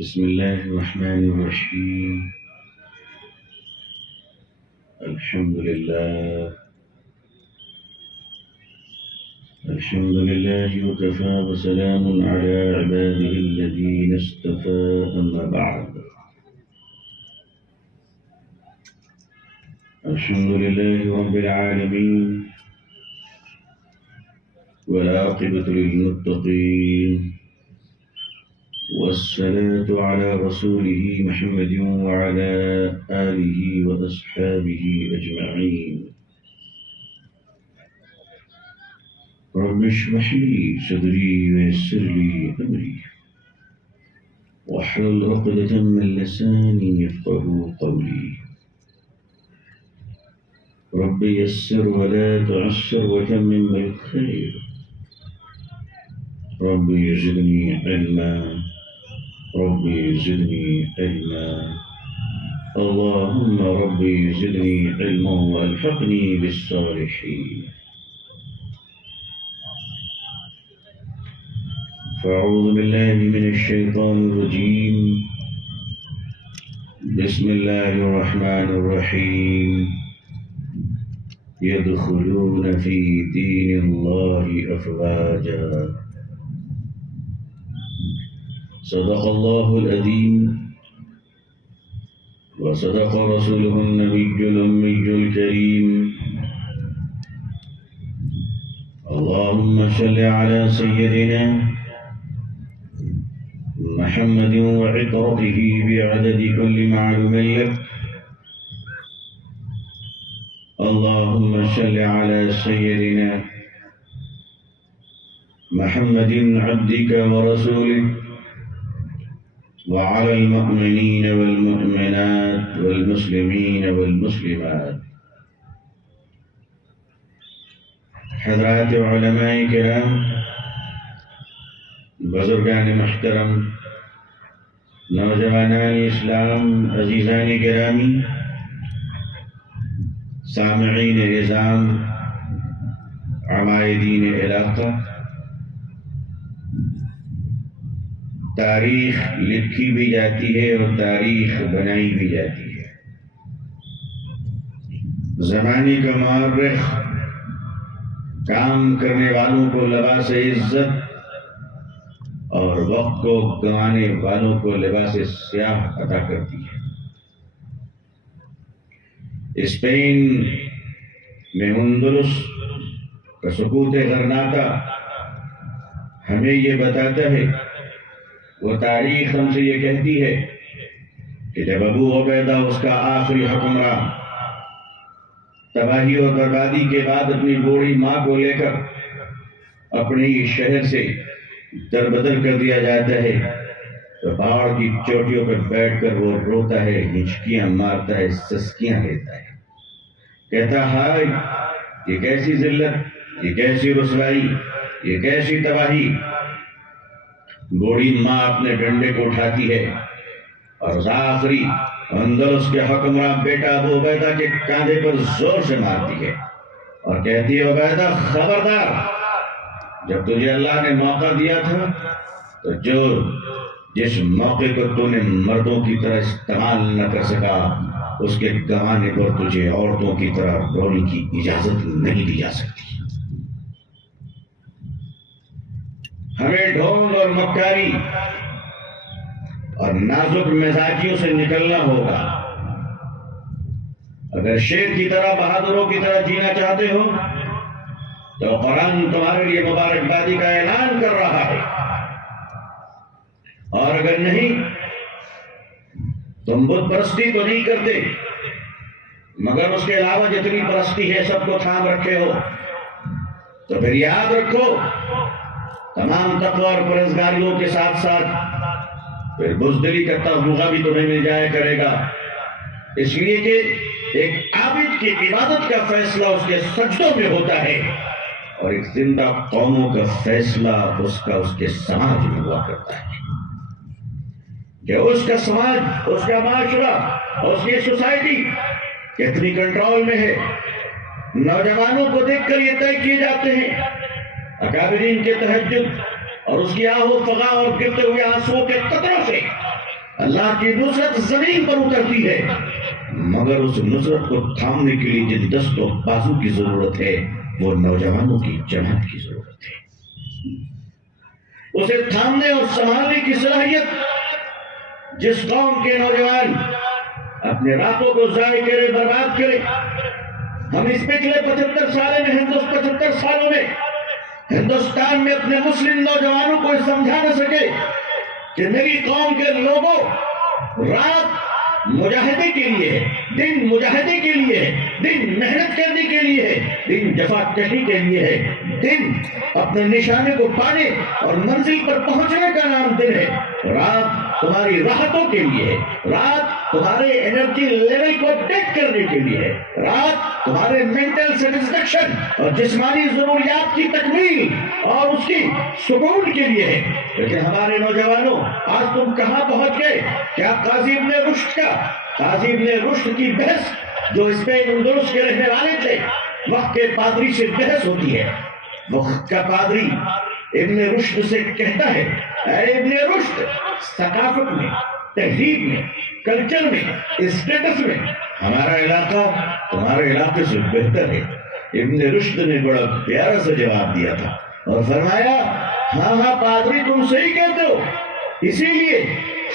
بسم الله الرحمن الرحيم. الحمد لله وكفى وسلام على عباده الذين اصطفى أما بعد. الحمد لله رب العالمين والعاقبة للمتقين، والصلاة على رسوله محمد وعلى آله وأصحابه أجمعين. رب اشرح لي صدري ويسر لي أمري واحلل عقدة من لساني يفقهوا قولي. رب يسر ولا تعسر وتمم بالخير. رب زدني علما اللهم ربي زدني علما والحقني بالصالحين. فأعوذ بالله من الشيطان الرجيم. بسم الله الرحمن الرحيم. يدخلون في دين الله أفواجا. صدق الله العظيم وصدق رسوله النبي الأمي الكريم. اللهم صل على سيدنا محمد وعطرته بعدد كل معلوم لك. اللهم صل على سيدنا محمد عبدك ورسولك وعلى المؤمنين والمؤمنات والمسلمين والمسلمات. حضرات علماء کرام، بزرگان محترم، نوجوانان اسلام، عزیزان گرامی، سامعین نظام، عمائدین علاقہ، تاریخ لکھی بھی جاتی ہے اور تاریخ بنائی بھی جاتی ہے. زمانے کا مورخ کام کرنے والوں کو لباس عزت اور وقت کو گنوانے والوں کو لباس سیاہ عطا کرتی ہے. اسپین میں اندلس کا سکوت غرناطہ ہمیں یہ بتاتا ہے، وہ تاریخ ہم سے یہ کہتی ہے کہ جب ابو عبیدہ اس کا آخری حکمراں تباہی اور بربادی کے بعد اپنی بوڑھی ماں کو لے کر اپنے ہی شہر سے در بدر کر دیا جاتا ہے تو پہاڑ کی چوٹیوں پر بیٹھ کر وہ روتا ہے، ہچکیاں مارتا ہے، سسکیاں لیتا ہے، کہتا ہائے یہ کیسی ذلت، یہ کیسی رسوائی، یہ کیسی تباہی. بوڑھی ماں اپنے ڈنڈے کو اٹھاتی ہے اور آخری اندلس کے حکمراں بیٹا ابو عبیدہ کے کاندھے پر زور سے مارتی ہے اور کہتی ہے عبیدہ خبردار، جب تجھے اللہ نے موقع دیا تھا تو جس موقع کو تو نے مردوں کی طرح استعمال نہ کر سکا اس کے گنوانے پر تجھے عورتوں کی طرح رونے کی اجازت نہیں دی جا سکتی. ہمیں ڈھونگ اور مکاری اور نازک مزاجیوں سے نکلنا ہوگا. اگر شیر کی طرح، بہادروں کی طرح جینا چاہتے ہو تو قرآن تمہارے لیے مبارکبادی کا اعلان کر رہا ہے، اور اگر نہیں، تم بت پرستی تو نہیں کرتے مگر اس کے علاوہ جتنی پرستی ہے سب کو تھام رکھے ہو، تو پھر یاد رکھو تمام تقوی اور پرہیزگاریوں کے ساتھ ساتھ پھر بزدلی کا تغمغہ بھی تمہیں مل جایا کرے گا. اس لیے کہ ایک عابد کی عبادت کا فیصلہ اس کے سجدوں میں ہوتا ہے اور ایک زندہ قوموں کا فیصلہ اس کے سماج میں ہوا کرتا ہے. کہ اس کا سماج، اس کا معاشرہ، اس کی سوسائٹی کتنی کنٹرول میں ہے. نوجوانوں کو دیکھ کر یہ طے کیے جاتے ہیں اکابرین کے تہجد اور اس کی آہ و فغاں اور گرتے ہوئے آنسوؤں کے قطروں سے اللہ کی نصرت زمین پر اترتی ہے، مگر اس نصرت کو تھامنے کے لیے جن دست و بازو کی ضرورت ہے وہ نوجوانوں کی جماعت کی ضرورت ہے۔ اسے تھامنے اور سنبھالنے کی صلاحیت جس قوم کے نوجوان اپنے راتوں کو ضائع کرے، برباد کرے۔ ہم اس پچھلے 75 سالوں میں ہندوستان میں اپنے مسلم نوجوانوں کو سمجھا نہ سکے کہ میری قوم کے لوگوں رات مجاہدے کے لیے ہے، دن مجاہدے کے لیے ہے، دن محنت کرنے کے لیے ہے، دن جفا کشی کے لیے ہے، دن اپنے نشانے کو پانے اور منزل پر پہنچنے کا نام دن ہے۔ رات تمہاری راحتوں کے لیے ہے، رات تمہارے انرجی لیول کو ٹیک کرنے کے لیے ہے، رات تمہارے مینٹل سیٹسفیکشن اور جسمانی ضروریات کی تکمیل اور اس کی سکون کے لیے ہے۔ لیکن ہمارے نوجوانوں آج تم کہاں پہنچ گئے؟ کیا قاضی ابن رشد کی بحث جو اسپین اندلس کے رہنے والے تھے، وقت کے پادری سے بحث ہوتی ہے، وقت کا پادری ابن رشد سے کہتا ہے، اے ابن رشد، ثقافت میں، تہذیب میں، کلچر میں، اسٹیٹس میں ہمارا علاقہ تمہارے علاقے سے بہتر ہے۔ ابن رشد نے بڑا پیارا سا جواب دیا تھا اور فرمایا، ہاں پادری تم صحیح کہتے ہو، اسی لیے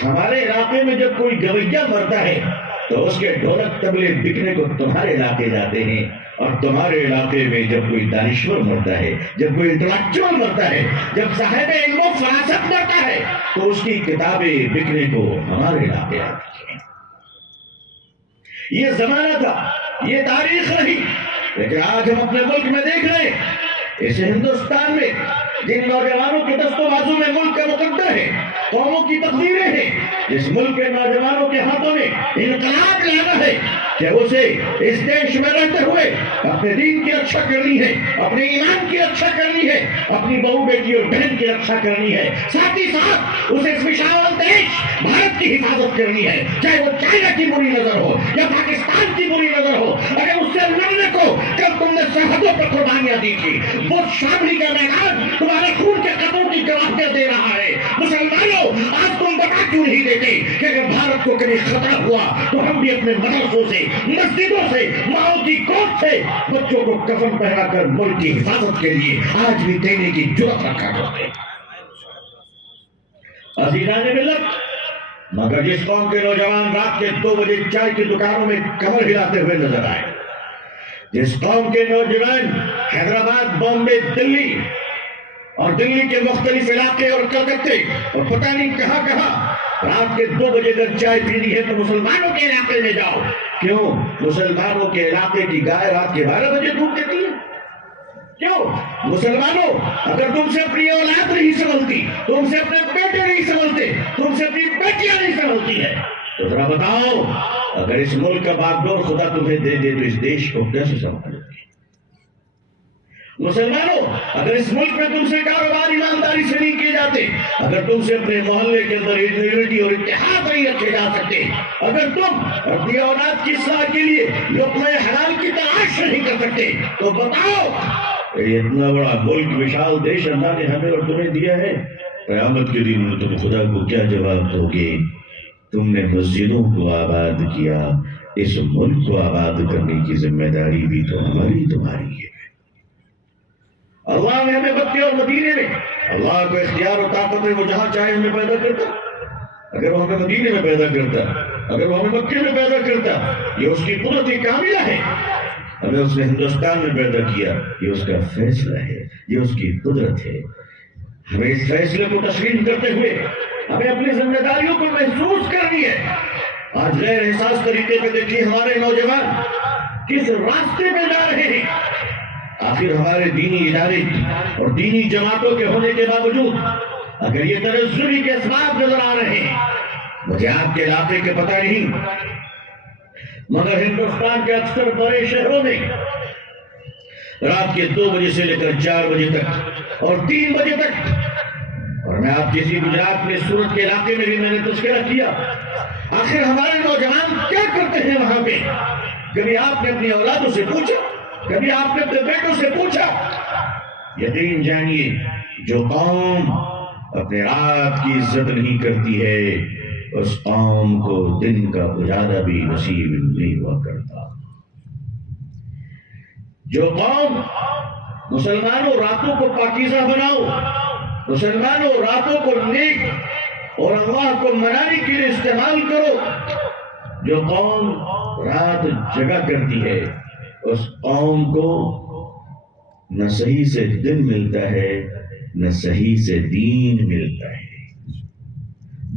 ہمارے علاقے میں جب کوئی گویہ مرتا ہے تو اس کے ڈھولک طبلے بکنے کو تمہارے علاقے جاتے ہیں، اور تمہارے علاقے میں جب کوئی دانشور مرتا ہے، جب کوئی انٹلیکچوئل مرتا ہے، جب صاحب علم و فراست مرتا ہے تو اس کی کتابیں بکنے کو ہمارے علاقے آتی ہیں۔ یہ زمانہ تھا، یہ تاریخ رہی، لیکن آج ہم اپنے ملک میں دیکھ رہے ہیں، اس ہندوستان میں جن نوجوانوں کے دست و بازو میں ملک کا مقدر ہے، قوموں کی تقدیریں ہیں، جس ملک کے نوجوانوں کے ہاتھوں میں انقلاب لانا ہے کہ اسے اس دیش میں رہتے ہوئے اپنے دین کی رکشا کرنی ہے، اپنے ایمان کی رکشا کرنی ہے، اپنی بہو بیٹی اور بہن کی رکشا کرنی ہے، ساتھ ہی ساتھ اسے اس وشال دیش بھارت کی حفاظت کرنی ہے، چاہے وہ چائنا کی بری نظر ہو یا پاکستان کی بری نظر ہو۔ اگر اس سے لڑنے کو جب تم نے سرحدوں پر قربانیاں دی تھی، وہ شاملی کا میدان تمہارے خون کے قطروں کی گواہیاں دے رہا ہے۔ مسلمانوں، آج تم بتا کیوں نہیں دیتے کہ اگر بھارت کو کبھی خطرہ ہوا تو ہم بھی اپنے مدرسوں سے، مسجدوں سے، ماؤں کی گود سے بچوں کو کفن پہنا کر ملک کی حفاظت کے لیے آج بھی دینے کی جرأت رکھا کرتے ہیں۔ عزیزان ملت، مگر جس قوم کے نوجوان رات کے 2 بجے چائے کی دکانوں میں کمر ہلاتے ہوئے نظر آئے، جس قوم کے نوجوان حیدرآباد، بامبے، دلی اور دلی کے مختلف علاقے اور کلکتے اور پتہ نہیں کہاں رات کے 2 بجے اگر چائے پینی ہے تو مسلمانوں کے علاقے میں جاؤ۔ کیوں؟ مسلمانوں کے علاقے کی گائے رات کے 12 بجے دودھ دیتی ہے؟ کیوں؟ مسلمانوں، اگر تم سے اپنی اولاد نہیں سنبھلتی، تم سے اپنے بیٹے نہیں سنبھلتے، تم سے اپنی بیٹیاں نہیں سنبھلتی ہے، تو ذرا بتاؤ، اگر اس ملک کا باغڈور خدا تمہیں دے دے تو اس دیش کو کیسے سنبھالو گے؟ مسلمانوں، اگر اس ملک میں تم سے کاروبار ایمانداری سے نہیں کیے جاتے، اگر تم سے اپنے محلے کے اندر یونٹی اور اتحاد نہیں رکھے جا سکتے، اگر تم اپنی اولاد کی اصلاح کے لیے لقمہ حلال کی تلاش نہیں کر سکتے، تو بتاؤ، اتنا بڑا ملک، وشال دیش اللہ نے ہمیں اور تمہیں دیا ہے، قیامت کے دن تم خدا کو کیا جواب دو گے؟ تم نے مسجدوں کو آباد کیا، اس ملک کو آباد کرنے کی ذمہ داری بھی تو ہماری تمہاری ہے۔ اللہ نے ہمیں مکے اور مدینے میں، اللہ کو اختیار و طاقت ہے، وہ جہاں چاہے ہمیں پیدا کرتا، اگر وہ ہمیں مدینے میں پیدا کرتا، اگر وہ ہمیں مکے میں پیدا کرتا، یہ اس کی قدرت کاملہ ہے۔ اگر اس نے ہندوستان میں پیدا کیا، یہ اس کا فیصلہ ہے، یہ اس کی قدرت ہے۔ ہمیں اس فیصلے کو تسلیم کرتے ہوئے ہمیں اپنی ذمہ داریوں کو محسوس کرنی ہے۔ آج غیر احساس طریقے پہ دیکھیے ہمارے نوجوان کس راستے پہ جا رہے ہیں۔ آخر ہمارے دینی ادارے اور دینی جماعتوں کے ہونے کے باوجود اگر یہ تنزلی کے اسباب نظر آ رہے ہیں، مجھے آپ کے علاقے کے پتہ نہیں، مگر ہندوستان کے اکثر بڑے شہروں میں رات کے 2 بجے سے لے کر 4 بجے تک اور 3 بجے تک، اور میں آپ کسی گجرات میں سورت کے علاقے میں بھی میں نے تذکرہ کیا، آخر ہمارے نوجوان کیا کرتے ہیں وہاں پہ؟ کبھی آپ نے اپنی اولادوں سے پوچھا؟ کبھی آپ نے اپنے بیٹوں سے پوچھا؟ یقین جانیے، جو قوم اپنے رات کی عزت نہیں کرتی ہے، اس قوم کو دن کا اجالا بھی نصیب نہیں ہوا کرتا۔ جو قوم مسلمانوں راتوں کو پاکیزہ بناؤ، مسلمانوں راتوں کو نیک اور اللہ کو منانے کے لیے استعمال کرو، جو قوم رات جگہ کرتی ہے اس قوم کو نہ صحیح سے دن ملتا ہے نہ صحیح سے دین ملتا ہے،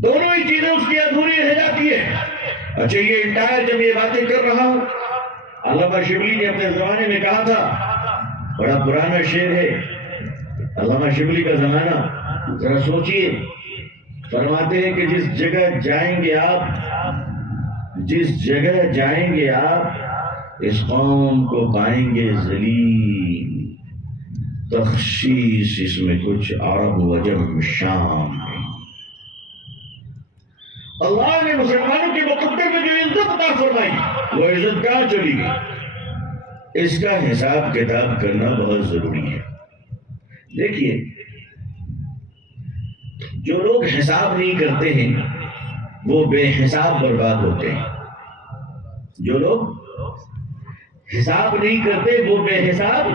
دونوں ہی چیزیں اس کی ادھوری رہ جاتی ہے۔ اچھا یہ انٹائر جب یہ باتیں کر رہا ہوں، علامہ شبلی نے اپنے زمانے میں کہا تھا، بڑا پرانا شعر ہے علامہ شبلی کا زمانہ، ذرا سوچئے، فرماتے ہیں کہ جس جگہ جائیں گے آپ، جس جگہ جائیں گے آپ، اس قوم کو پائیں گے ذلیل، تخشیش اس میں کچھ عرب وجم شام ہے۔ اللہ نے مسلمانوں کے مقدر میں جو عزت عطا فرمائی وہ عزت کہاں چلی گئی؟ اس کا حساب کتاب کرنا بہت ضروری ہے۔ دیکھیے جو لوگ حساب نہیں کرتے ہیں وہ بے حساب برباد ہوتے ہیں، جو لوگ حساب نہیں کرتے وہ بے حساب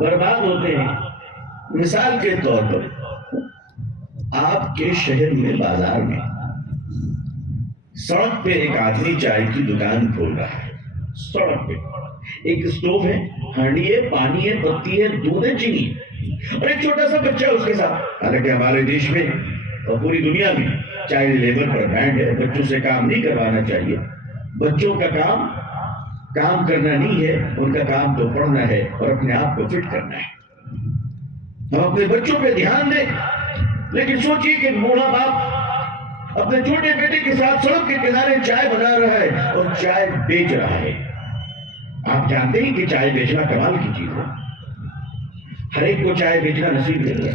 برباد ہوتے ہیں۔ مثال کے طور پر آپ کے شہر میں بازار میں سڑک پہ ایک آدمی چائے کی دکان کھول رہا ہے، سڑک پہ ایک اسٹوو ہے، ہانڈی ہے، پانی ہے، پتی ہے، دودھ ہے، چینی ہے، اور ایک چھوٹا سا بچہ ہے اس کے ساتھ۔ حالانکہ ہمارے دیش میں اور پوری دنیا میں چائلڈ لیبر پر بینڈ ہے، بچوں سے کام نہیں کروانا چاہیے۔ بچوں کا کام کرنا نہیں ہے، ان کا کام تو پڑھنا ہے اور اپنے آپ کو فٹ کرنا ہے۔ ہم اپنے بچوں پہ دھیان دیں، لیکن سوچئے کہ بوڑھا باپ اپنے چھوٹے بیٹے کے ساتھ سڑک کے کنارے چائے بنا رہا ہے اور چائے بیچ رہا ہے۔ آپ جانتے ہیں کہ چائے بیچنا کمال کی چیز ہے، ہر ایک کو چائے بیچنا نصیب نہیں ہے۔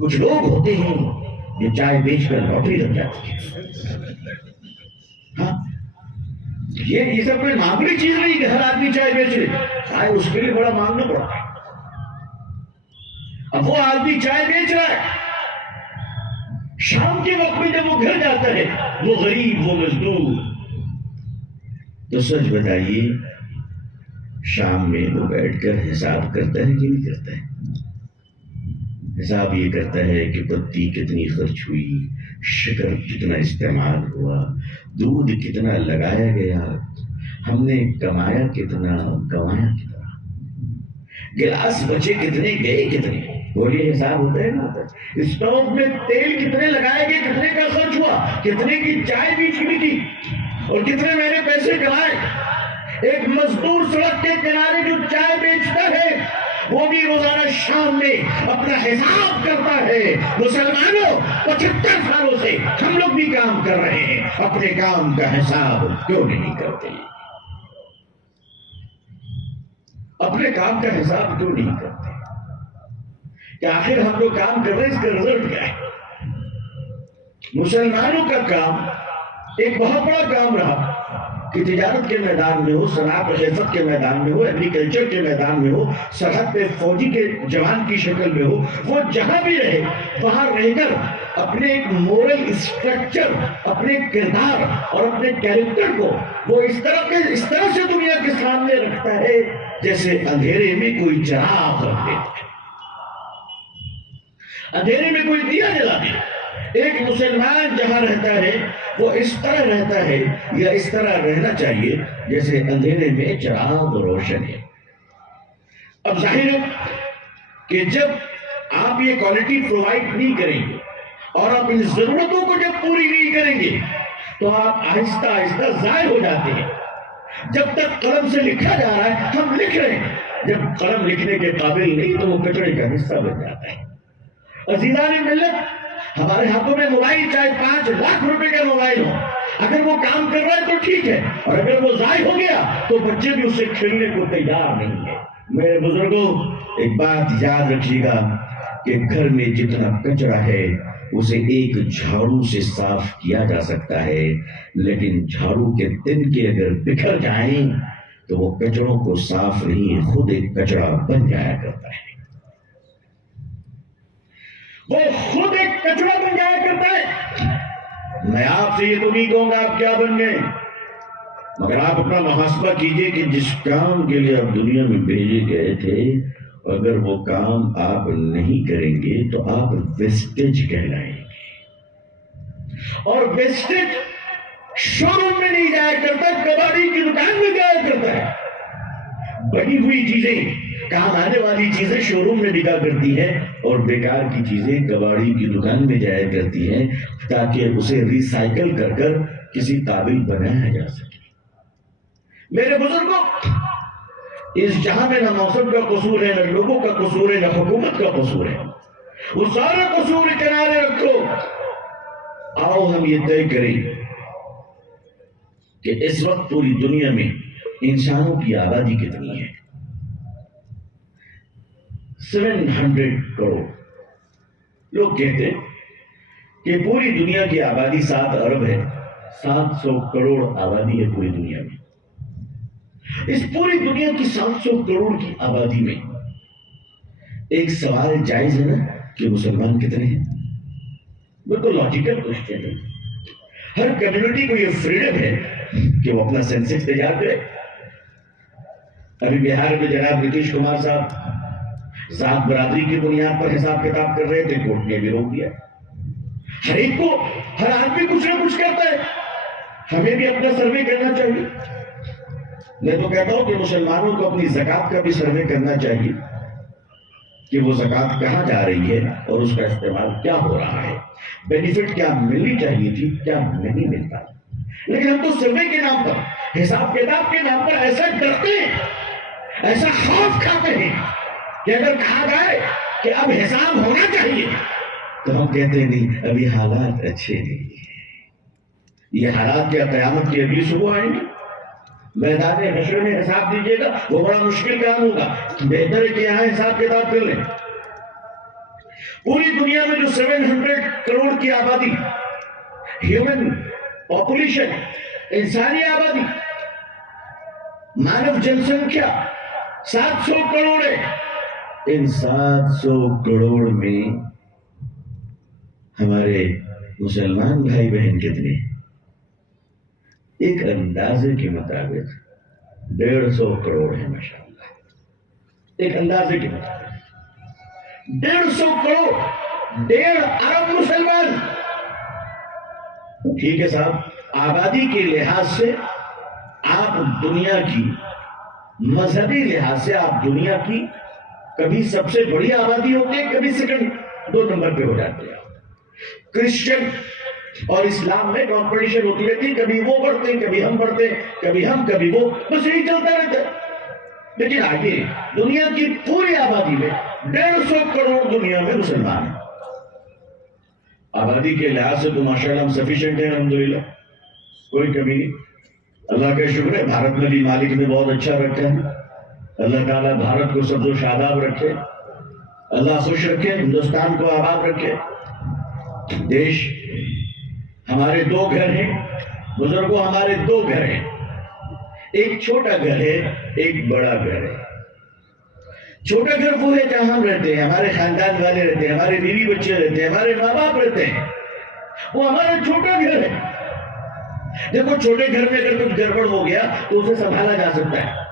کچھ لوگ ہوتے ہیں جو چائے بیچ کر نوکری لگ جاتی ہے۔ ہاں یہ سب کوئی معمولی چیز نہیں کہ ہر آدمی چائے بیچ لے، چائے اس کے لیے بڑا مانگنا پڑتا ہے۔ اب وہ آدمی چائے بیچ رہا ہے، شام کے وقت میں جب وہ گھر جاتا ہے، وہ غریب، وہ مزدور، تو سچ بتائیے شام میں وہ بیٹھ کر حساب کرتا ہے کہ نہیں کرتا ہے؟ حساب یہ کرتا ہے کہ پتی کتنی خرچ ہوئی، شکر کتنا استعمال ہوا، دودھ کتنا لگایا گیا، ہم نے کمایا کتنا، گنوایا کتنا، گلاس بچے کتنے، گئے کتنے، بولیے حساب ہوتا ہے نا؟ اسٹوو میں تیل کتنے لگائے گئے، کتنے کا خرچ ہوا، کتنے کی چائے بیچ ہوئی تھی اور کتنے میں نے پیسے کمائے۔ ایک مزدور سڑک کے کنارے جو چائے بیچتا ہے وہ بھی روزانہ شام میں اپنا حساب کرتا ہے۔ مسلمانوں 75 سالوں سے ہم لوگ بھی کام کر رہے ہیں، اپنے کام کا حساب کیوں نہیں کرتے؟ اپنے کام کا حساب کیوں نہیں کرتے کہ آخر ہم لوگ کام کر رہے ہیں، اس کا رزلٹ کیا ہے؟ مسلمانوں کا کام ایک بہت بڑا کام رہا کہ تجارت کے میدان میں ہو، صنعت و خدمت کے میدان میں ہو، ایگریکلچر کے میدان میں ہو، سرحد پہ فوجی کے جوان کی شکل میں ہو، وہ جہاں بھی رہے وہاں رہ کر اپنے ایک مورل اسٹرکچر، اپنے کردار اور اپنے کیریکٹر کو وہ اس طرح سے دنیا کے سامنے رکھتا ہے جیسے اندھیرے میں کوئی چراغ رکھ دیتا ہے، اندھیرے میں کوئی دیا جلا دے۔ ایک مسلمان جہاں رہتا ہے وہ اس طرح رہتا ہے یا اس طرح رہنا چاہیے جیسے اندھیرے میں چراغ روشن ہے۔ اب ظاہر ہے کہ جب آپ یہ کوالٹی پرووائڈ نہیں کریں گے اور آپ ان ضرورتوں کو جب پوری نہیں کریں گے تو آپ آہستہ آہستہ ضائع ہو جاتے ہیں۔ جب تک قلم سے لکھا جا رہا ہے ہم لکھ رہے ہیں، جب قلم لکھنے کے قابل نہیں تو وہ کچرے کا حصہ بن جاتا ہے۔ عزیزان ملت، ہمارے ہاتھوں میں موبائل چاہے 5 لاکھ روپے کا موبائل ہو، اگر وہ کام کر رہا ہے تو ٹھیک ہے، اور اگر وہ ضائع ہو گیا تو بچے بھی اسے کھیلنے کو تیار نہیں ہے۔ میرے بزرگوں ایک بات یاد رکھیے گا کہ گھر میں جتنا کچرا ہے اسے ایک جھاڑو سے صاف کیا جا سکتا ہے، لیکن جھاڑو کے تنکے اگر بکھر جائیں تو وہ کچروں کو صاف نہیں خود ایک کچرا بن جایا کرتا ہے، وہ خود ایک کچرا بن جایا کرتا ہے۔ میں آپ سے یہ تو نہیں کہوں گا آپ کیا بن گئے، مگر آپ اپنا محاسبہ کیجئے کہ جس کام کے لیے آپ دنیا میں بھیجے گئے تھے، اگر وہ کام آپ نہیں کریں گے تو آپ ویسٹیج کہلائیں گے. اور ویسٹیج شو روم میں نہیں جایا کرتا، کباڑی کی دکان میں جایا کرتا ہے. بنی ہوئی چیزیں، کام آنے والی چیزیں شو روم میں بکا کرتی ہیں، اور بیکار کی چیزیں کباڑی کی دکان میں جایا کرتی ہیں، تاکہ اسے ریسائیکل کر کر کسی قابل بنایا جا سکے. میرے بزرگوں، اس جہاں میں نہ موسم کا قصور ہے، نہ لوگوں کا قصور ہے، نہ حکومت کا قصور ہے. وہ سارے قصور کنارے رکھو. آؤ ہم یہ طے کریں کہ اس وقت پوری دنیا میں انسانوں کی آبادی کتنی ہے. 700 کروڑ. لوگ کہتے ہیں کہ پوری دنیا کی آبادی 7 ارب ہے. 700 کروڑ آبادی ہے پوری دنیا میں. اس پوری دنیا کی 700 کروڑ کی آبادی میں ایک سوال جائز ہے نا کہ مسلمان کتنے ہیں؟ بالکل لاجیکل کوشچن ہے. ہر کمیونٹی کو یہ فریڈم ہے کہ وہ اپنا سینسس تیار کرے. ابھی بہار میں جناب نتیش کمار صاحب ذات برادری کی بنیاد پر حساب کتاب کر رہے تھے، کورٹ نے بھی روک دیا. ہر ایک کو، ہر آدمی کچھ نہ کچھ کرتا ہے. ہمیں بھی اپنا سروے کرنا چاہیے. میں تو کہتا ہوں کہ مسلمانوں کو اپنی زکات کا بھی سروے کرنا چاہیے کہ وہ زکات کہاں جا رہی ہے اور اس کا استعمال کیا ہو رہا ہے، بینیفٹ کیا ملنی چاہیے تھی، کیا نہیں ملتا. لیکن ہم تو سروے کے نام پر، حساب کتاب کے نام پر ایسا ڈرتے ہیں، ایسا خوف کھاتے ہیں کہ اگر کہا جائے کہ اب حساب ہونا چاہیے تو ہم کہتے ہیں نہیں، ابھی حالات اچھے نہیں ہیں. یہ حالات کیا قیامت کی اگلی صبح آئیں گے؟ میدان حشر میں حساب دیجیے گا، وہ بڑا مشکل کام ہوگا. بہتر ہے کہ یہاں حساب کتاب کر لیں. پوری دنیا میں جو 700 کروڑ کی آبادی، ہیومن پاپولیشن، انسانی آبادی، مانو جن سنکھیا 700 کروڑ ہے. ان 700 کروڑ میں ہمارے مسلمان بھائی بہن کتنے؟ ایک اندازے کے مطابق 150 کروڑ ہے ماشاءاللہ. ایک اندازے کے مطابق 150 کروڑ، 1.5 ارب مسلمان. ٹھیک ہے صاحب، آبادی کے لحاظ سے آپ دنیا کی، مذہبی لحاظ سے آپ دنیا کی کبھی سب سے بڑی آبادی ہوتے ہیں، کبھی سیکنڈ 2 نمبر پہ ہو جاتے ہیں. کرسچن اور اسلام میں کمپٹیشن ہوتی رہتی، کبھی وہ بڑھتے ہیں، کبھی ہم بڑھتے ہیں، کبھی ہم کبھی وہ، بس یہی چلتا رہتا ہے. لیکن آئیے، دنیا کی پوری آبادی میں 150 کروڑ دنیا میں مسلمان ہیں. آبادی کے لحاظ سے تو ماشاءاللہ ہم سفیشینٹ ہیں، الحمدللہ، کوئی کمی نہیں. اللہ کا شکر ہے، بھارت میں بھی مالک نے بہت اچھا رکھا ہے. اللہ تعالیٰ بھارت کو سب و شاداب رکھے، اللہ خوش رکھے، ہندوستان کو آباد رکھے. دیش ہمارے 2 گھر ہیں بزرگوں، ہمارے 2 گھر ہیں. ایک چھوٹا گھر ہے، ایک بڑا گھر ہے. چھوٹا گھر وہ ہے جہاں ہم رہتے ہیں، ہمارے خاندان والے رہتے ہیں، ہمارے بیوی بچے رہتے ہیں، ہمارے ماں باپ رہتے ہیں. وہ ہمارا چھوٹا گھر ہے. دیکھو، چھوٹے گھر میں اگر کچھ گڑبڑ ہو گیا تو اسے سنبھالا جا سکتا ہے،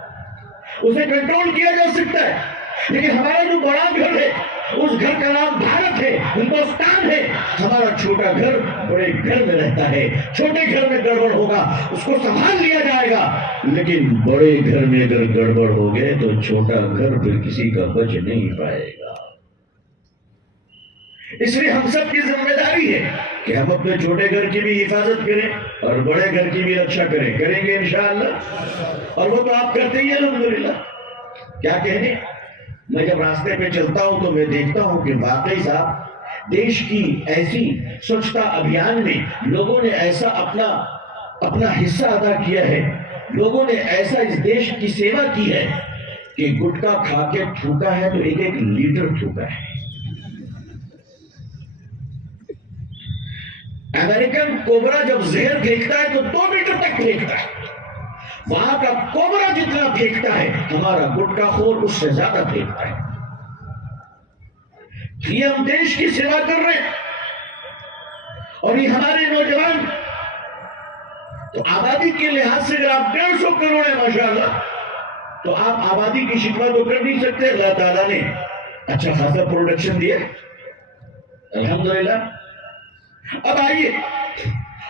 اسے کنٹرول کیا جا سکتا ہے. لیکن ہمارا جو بڑا گھر ہے، اس گھر کا نام بھارت ہے، ہندوستان ہے. ہمارا چھوٹا گھر بڑے گھر میں رہتا ہے. چھوٹے گھر میں گڑبڑ ہوگا اس کو سنبھال لیا جائے گا، لیکن بڑے گھر میں اگر گڑبڑ ہو گئے تو چھوٹا گھر پھر کسی کا بچ نہیں پائے گا. اس لیے ہم سب کی ذمہ داری ہے کہ ہم اپنے چھوٹے گھر کی بھی حفاظت کریں اور بڑے گھر کی بھی رکشا کریں گے انشاءاللہ. اور وہ تو آپ کرتے ہی ہیں الحمدللہ. کیا کہنے، میں جب راستے پہ چلتا ہوں تو میں دیکھتا ہوں کہ واقعی صاحب دیش کی ایسی سوچھتا ابھیان میں لوگوں نے ایسا اپنا حصہ ادا کیا ہے، لوگوں نے ایسا اس دیش کی سیوا کی ہے کہ گٹکا کھا کے تھوکا ہے تو 1 لیٹر تھوکا ہے. امریکن کوبرا جب زہر پھینکتا ہے تو 2 میٹر تک پھینکتا ہے. وہاں کا کوبرا جتنا پھینکتا ہے ہمارا گٹکا خور اس سے زیادہ پھینکتا ہے. یہ ہم دیش کی سیوا کر رہے ہیں اور یہ ہمارے نوجوان تو آبادی کے لحاظ سے اگر آپ 150 کروڑ ہیں ماشاءاللہ تو آپ آبادی کی شکوہ تو کر نہیں سکتے. اللہ تعالیٰ نے اچھا خاصا پروڈکشن دیا الحمدللہ. اب آئیے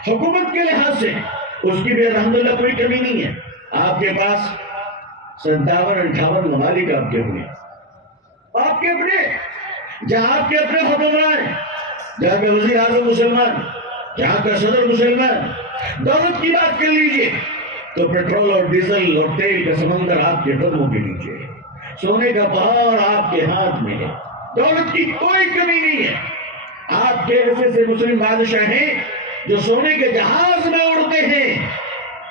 حکومت کے لحاظ سے اس کی بھی الحمدللہ کوئی کمی نہیں ہے. آپ کے پاس 57-58 ممالک آپ کے اپنے جہاں آپ کے اپنے حکمران، جہاں کا وزیر اعظم مسلمان، جہاں کا صدر مسلمان. دولت کی بات کر لیجئے تو پیٹرول اور ڈیزل اور تیل کا سمندر آپ کے قدموں کے نیچے ہے، سونے کا پہاڑ آپ کے ہاتھ میں ہے، دولت کی کوئی کمی نہیں ہے. آپ کے ایسے مسلم بادشاہ ہیں جو سونے کے جہاز میں اڑتے ہیں.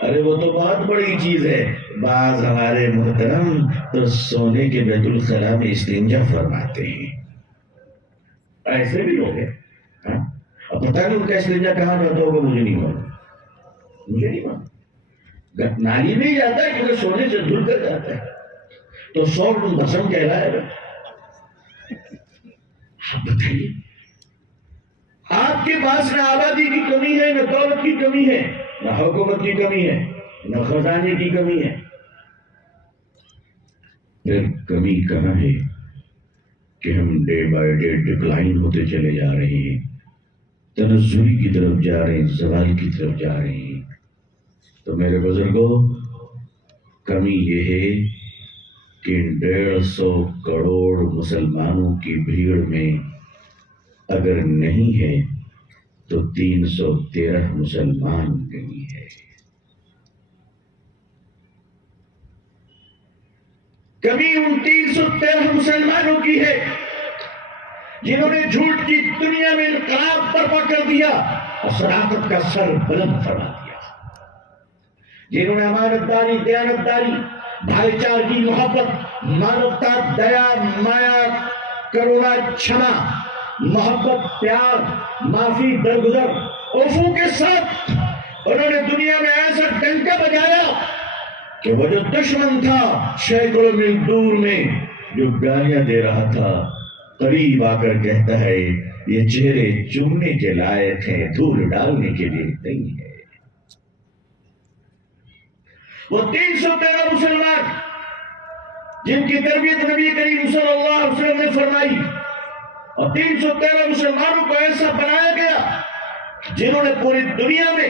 ارے وہ تو بہت بڑی چیز ہے. بعض ہمارے محترم تو سونے کے بیت الخلاء میں استنجا فرماتے ہیں. ایسے بھی لوگ ہیں. اب پتہ نہیں ان کا استنجا کہاں جاتا ہوگا، مجھے نہیں معلوم. نالی میں ہی جاتا ہے کیونکہ سونے سے دھل کر جاتا ہے تو 100 ٹن بھسم کہلائے گا. آپ بتائیے، آپ کے پاس نہ آبادی کی کمی ہے، نہ دولت کی کمی ہے، نہ حکومت کی کمی ہے، نہ خزانے کی کمی ہے. پھر کمی کہاں ہے کہ ہم ڈے بائی ڈے ڈکلائن ہوتے چلے جا رہے ہیں، تنزلی کی طرف جا رہے ہیں، زوال کی طرف جا رہے ہیں. تو میرے بزرگوں، کمی یہ ہے کہ 150 کروڑ مسلمانوں کی بھیڑ میں اگر نہیں ہے تو 313 مسلمان نہیں ہے. کمی ان 313 مسلمانوں کی ہے جنہوں نے جھوٹ کی دنیا میں انقلاب برپا کر دیا اور صداقت کا سر بلند فرما دیا. جنہوں نے امانت داری، دیانت داری، بھائی چارگی، محبت، مانوتا، دیا، مایا، کرونا، چھما، محبت، پیار، معافی، درگزر، عفو کے ساتھ انہوں نے دنیا میں ایسا ڈنکا بجایا کہ وہ جو دشمن تھا سینکڑوں میل دور میں جو گالیاں دے رہا تھا، قریب آ کر کہتا ہے یہ چہرے چومنے کے لائق ہیں، دھول ڈالنے کے لیے نہیں ہے. وہ 313 مسلمان جن کی تربیت نبی کریم صلی اللہ علیہ وسلم نے فرمائی، اور 313 مسلمانوں کو ایسا بنایا گیا جنہوں نے پوری دنیا میں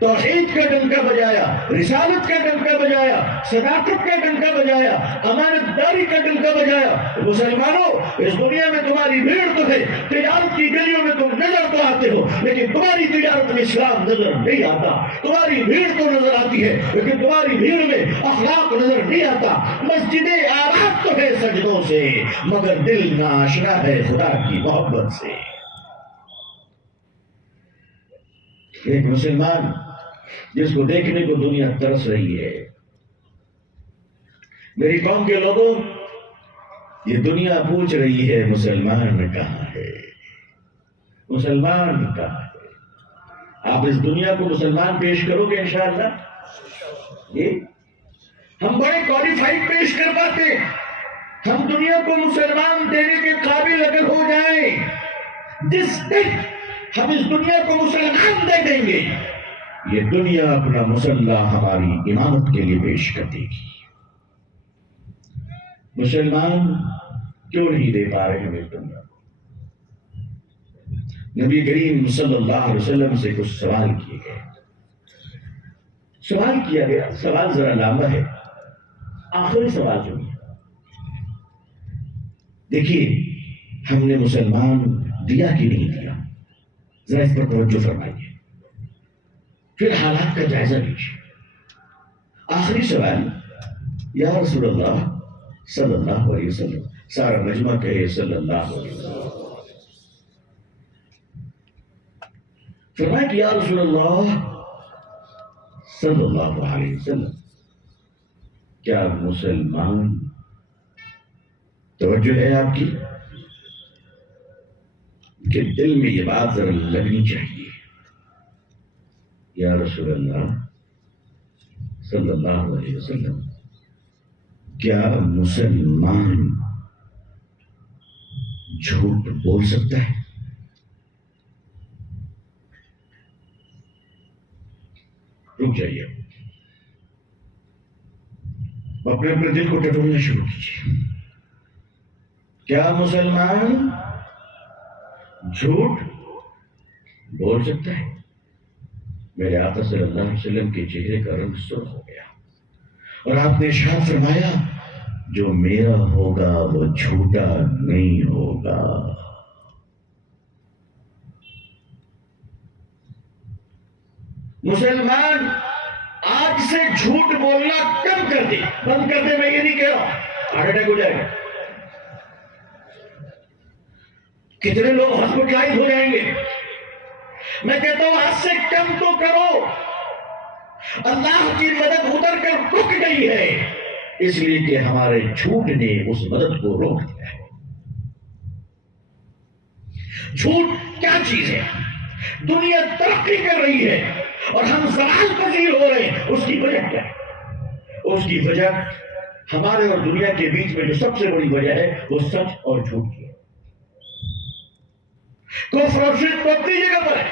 توحید کا ڈنکا بجایا، رسالت کا ڈنکا بجایا، صداقت کا ڈنکا بجایا، امانت داری کا ڈنکا بجایا. مسلمانوں، اس دنیا میں تمہاری بھیڑ تو ہے، تجارت کی گلیوں میں تم نظر تو آتے ہو لیکن تمہاری تجارت میں اسلام نظر نہیں آتا. تمہاری بھیڑ تو نظر آتی ہے لیکن تمہاری بھیڑ میں اخلاق نظر نہیں آتا. مسجدیں آباد تو ہے سجدوں سے مگر دل ناآشنا ہے خدا کی محبت سے. ایک مسلمان جس کو دیکھنے کو دنیا ترس رہی ہے. میری قوم کے لوگوں، یہ دنیا پوچھ رہی ہے مسلمان کہاں ہے، مسلمان کہاں ہے. آپ اس دنیا کو مسلمان پیش کرو گے انشاءاللہ. ہم بڑے کوالیفائڈ پیش کر پاتے، ہم دنیا کو مسلمان دینے کے قابل اگر ہو جائیں، جس دن ہم اس دنیا کو مسلمان دے دیں گے، یہ دنیا اپنا مسلح ہماری امامت کے لیے پیش کر دے گی. مسلمان کیوں نہیں دے پا رہے ہیں اس دنیا کو؟ نبی کریم صلی اللہ علیہ وسلم سے کچھ سوال کیے گئے. سوال کیا گیا، سوال ذرا لمبا ہے، آخری سوال جو ہے، دیکھیے ہم نے مسلمان دیا کہ نہیں دیا، ذرا اس پر توجہ فرمائیے، پھر حالات کا جائزہ لیجیے. آخری سوال، یا رسول اللہ صلی اللہ علیہ وسلم، سارا مجمع کہے صلی اللہ علیہ وسلم. فرمایا کہ یا رسول اللہ صلی اللہ علیہ وسلم، کیا مسلمان، توجہ ہے آپ کی کہ دل میں یہ بات ذرا لگنی چاہیے، یا رسول اللہ صلی اللہ علیہ وسلم، کیا مسلمان جھوٹ بول سکتا ہے؟ رک جائیے، اپنے اپنے دل کو ٹٹولنا شروع کیجیے. کیا مسلمان جھوٹ بول سکتا ہے؟ میرے آقا صلی اللہ علیہ وسلم کے چہرے کا رنگ سرخ ہو گیا اور آپ نے ارشاد فرمایا جو میرا ہوگا وہ جھوٹا نہیں ہوگا. مسلمان آج سے جھوٹ بولنا کم کر دے، بند کر دے. میں یہ نہیں کہہ رہا ہارٹ اٹیک ہو جائے گا. کتنے لوگ ہاسپٹلائز ہو جائیں گے. میں کہتا ہوں آج سے کم تو کرو. اللہ کی مدد اتر کر رک گئی ہے اس لیے کہ ہمارے جھوٹ نے اس مدد کو روک دیا ہے. جھوٹ کیا چیز ہے؟ دنیا ترقی کر رہی ہے اور ہم زوال پذیر ہو رہے ہیں. اس کی وجہ کیا ہے؟ اس کی وجہ ہمارے اور دنیا کے بیچ میں جو سب سے بڑی وجہ ہے وہ سچ اور جھوٹ کی ہے. کفر اور شرک تو اپنی جگہ پر ہے.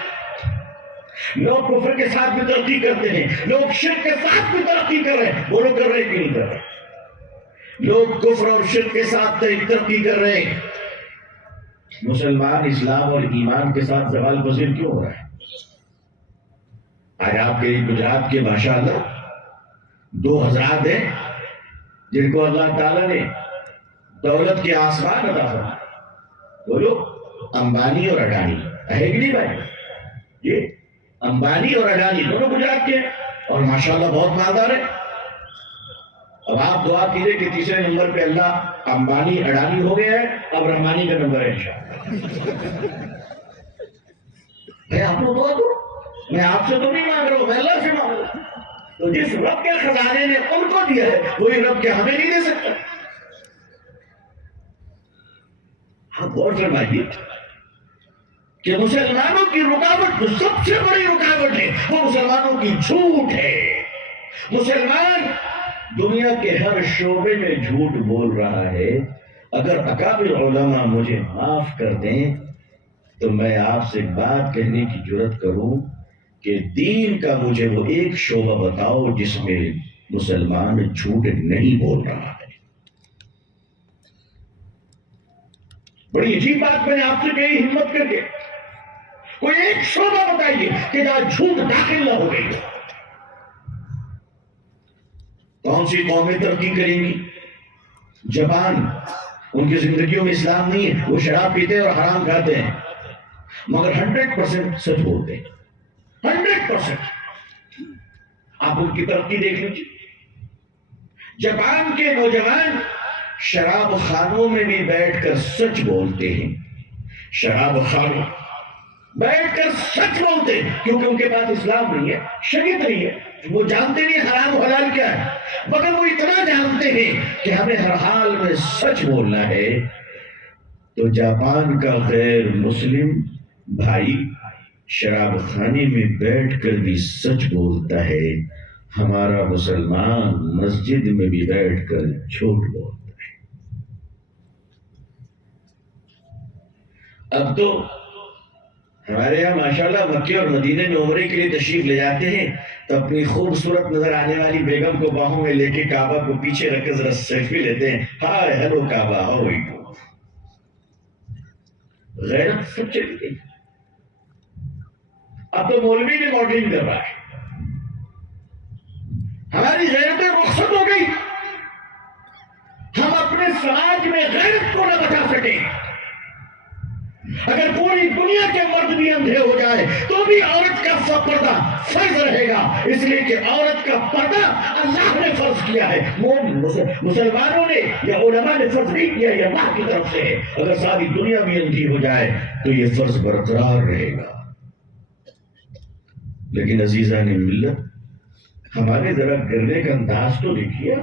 لوگ کفر کے ساتھ بھی ترقی کرتے ہیں، لوگ شرک کے ساتھ بھی ترقی کر رہے ہیں. وہ لوگ کر رہے ہیں کہ نہیں کر رہے؟ لوگ کفر اور شرک کے ساتھ ترقی کر رہے ہیں. مسلمان اسلام اور ایمان کے ساتھ زوال پذیر کیوں ہو رہا ہے؟ آج آپ کے گجرات کے ماشاءاللہ 2 حضرات ہیں جن کو اللہ تعالیٰ نے دولت کے آسمان عطا فرمایا. بولو امبانی اور اڈانی ہے کہ نہیں بھائی؟ یہ امبانی اور اڈانی دونوں گجرات کے اور ماشاءاللہ بہت مالدار ہے. اب آپ دعا کیجئے کہ تیسرے نمبر پہ اللہ امبانی اڈانی ہو گیا ہے، اب رحمانی کا نمبر ہے انشاءاللہ. بھائی آپ لوگ دعا دو. میں آپ سے تو نہیں مانگ رہا ہوں، میں اللہ سے مانگ رہا ہوں. تو جس رب کے خزانے نے ان کو دیا ہے وہی رب کے ہمیں نہیں دے سکتا. آپ غور فرمائیے کہ مسلمانوں کی رکاوٹ جو سب سے بڑی رکاوٹ ہے وہ مسلمانوں کی جھوٹ ہے. مسلمان دنیا کے ہر شعبے میں جھوٹ بول رہا ہے. اگر اکابر علماء مجھے معاف کر دیں تو میں آپ سے بات کہنے کی جرات کروں کہ دین کا مجھے وہ ایک شعبہ بتاؤ جس میں مسلمان جھوٹ نہیں بول رہا ہے. بڑی عجیب بات میں نے آپ سے کہی ہمت کر کے. کوئی ایک شعبہ بتائیے کہ جہاں جھوٹ داخل نہ ہو گئی. کون سی قومیں ترقی کریں گی؟ جاپان، ان کی زندگیوں میں اسلام نہیں ہے، وہ شراب پیتے ہیں اور حرام کھاتے ہیں مگر 100% سچ بولتے ہیں. 100%. آپ ان کی ترقی دیکھ لیجیے. جاپان کے نوجوان شراب خانوں میں بھی بیٹھ کر سچ بولتے ہیں. شراب خانوں بیٹھ کر سچ بولتے ہیں کیونکہ ان کے پاس اسلام نہیں ہے، شریعت نہیں ہے. وہ جانتے نہیں حرام و حلال کیا ہے مگر وہ اتنا جانتے ہیں کہ ہمیں ہر حال میں سچ بولنا ہے. تو جاپان کا غیر مسلم بھائی شراب خانے میں بیٹھ کر بھی سچ بولتا ہے. ہمارا مسلمان مسجد میں بھی بیٹھ کر جھوٹ بولتا ہے. اب تو ہمارے یہاں ماشاءاللہ مکے اور مدینے میں عمرے کے لیے تشریف لے جاتے ہیں تو اپنی خوبصورت نظر آنے والی بیگم کو باہوں میں لے کے کعبہ کو پیچھے رکھ کر ذرا سیلفی لیتے ہیں. ہائے ہیلو کعبہ ہاؤ آر یو. غیرت سب چلی گئی. اب تو مولوی بھی ماڈلنگ کر رہا ہے. ہماری غیرتیں رخصت ہو گئی. ہم اپنے سماج میں غیرت کو نہ بچا سکے. اگر پوری دنیا کے مرد بھی اندھے ہو جائے تو بھی عورت کا سب پردہ فرض رہے گا، اس لیے کہ عورت کا پردہ اللہ نے فرض کیا ہے. مسلمانوں نے یا علماء نے فرض نہیں کیا، یہ اللہ کی طرف سے ہے. اگر ساری دنیا بھی اندھی ہو جائے تو یہ فرض برقرار رہے گا. لیکن عزیزان ملت ہمارے ذرا گرنے کا انداز تو دیکھیے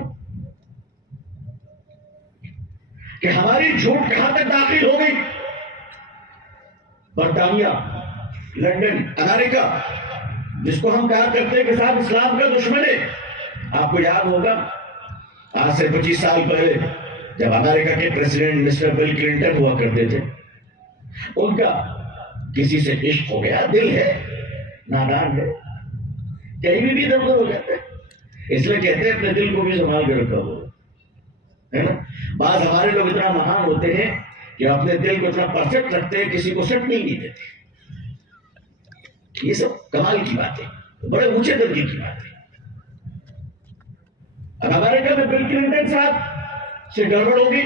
کہ ہماری جھوٹ کہاں تک داخل ہو گئی. برطانیہ، لندن، امریکہ جس کو ہم کہا کرتے ہیں کہ صاحب اسلام کا دشمن ہے. آپ کو یاد ہوگا آج سے 25 سال پہلے جب امریکہ کے پریزیڈنٹ مسٹر بل کلنٹن ہوا کرتے تھے، ان کا کسی سے عشق ہو گیا. دل ہے، نادان ہے. کہیں بھی ادھر ادھر ہو جاتا ہے. اس لیے کہتے ہیں اپنے دل کو بھی سنبھال کے رکھا ہو، ہے نا. بعض ہمارے لوگ اتنا مہان ہوتے ہیں کہ اپنے دل کو اتنا پرفیکٹ رکھتے ہیں، کسی کو سٹ نہیں دیتے. یہ سب کمال کی بات ہے، بڑے اونچے درجے کی بات ہے. اب ہمارے گھر میں بل کلنٹن صاحب سے گڑبڑ ہوگی،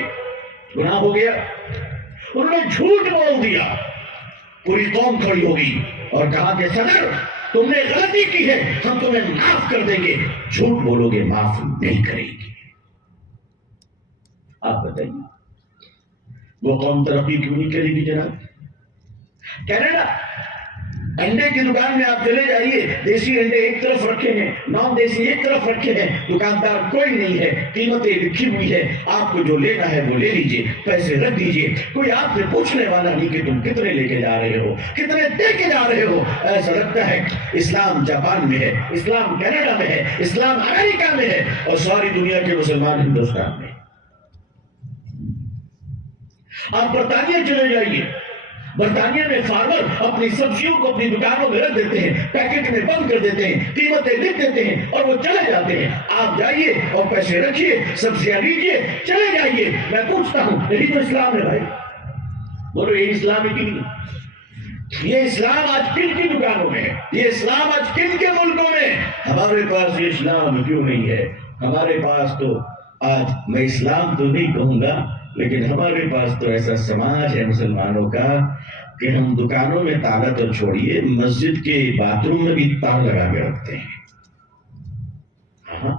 گناہ ہو گیا، انہوں نے جھوٹ بول دیا، پوری قوم کھڑی ہوگی اور کہا کہ صدر تم نے غلطی کی ہے، ہم تمہیں معاف کر دیں گے. جھوٹ بولو گے معاف نہیں کرے گی. آپ بتائیے وہ قوم ترقی کیوں نہیں کرے گی جناب؟ کینیڈا انڈے کی دکان میں آپ چلے جائیے، دیسی انڈے ایک طرف رکھے ہیں، نان دیسی ایک طرف رکھے ہیں، دکاندار کوئی نہیں ہے، قیمتیں لکھی ہوئی ہے، آپ کو جو لینا ہے وہ لے لیجئے، پیسے رکھ دیجئے. کوئی آپ سے پوچھنے والا نہیں کہ تم کتنے لے کے جا رہے ہو، کتنے دے کے جا رہے ہو. ایسا لگتا ہے اسلام جاپان میں ہے، اسلام کینیڈا میں ہے، اسلام امریکہ میں ہے، اور ساری دنیا کے مسلمان ہندوستان میں. آپ برطانیہ چلے جائیے، برطانیہ میں فارمر اپنی سبزیوں کو اپنی دکانوں میں رکھ دیتے ہیں، پیکٹ میں بند کر دیتے ہیں، قیمتیں لکھ دیتے ہیں اور وہ چلے جاتے ہیں. آپ جائیے اور پیسے رکھیے، سبزیاں لیجیے، چلے جائیے. میں پوچھتا ہوں یہی تو اسلام ہے بھائی؟ بولو یہ اسلام ہے کہ نہیں؟ یہ اسلام آج کن کی دکانوں میں ہے؟ یہ اسلام آج کن کے ملکوں میں؟ ہمارے پاس یہ اسلام کیوں نہیں ہے؟ ہمارے پاس تو آج، میں اسلام تو نہیں کہوں گا، لیکن ہمارے پاس تو ایسا سماج ہے مسلمانوں کا کہ ہم دکانوں میں تالا تو چھوڑیے، مسجد کے باتھ روم میں بھی تالا لگا کے رکھتے ہیں. ہاں،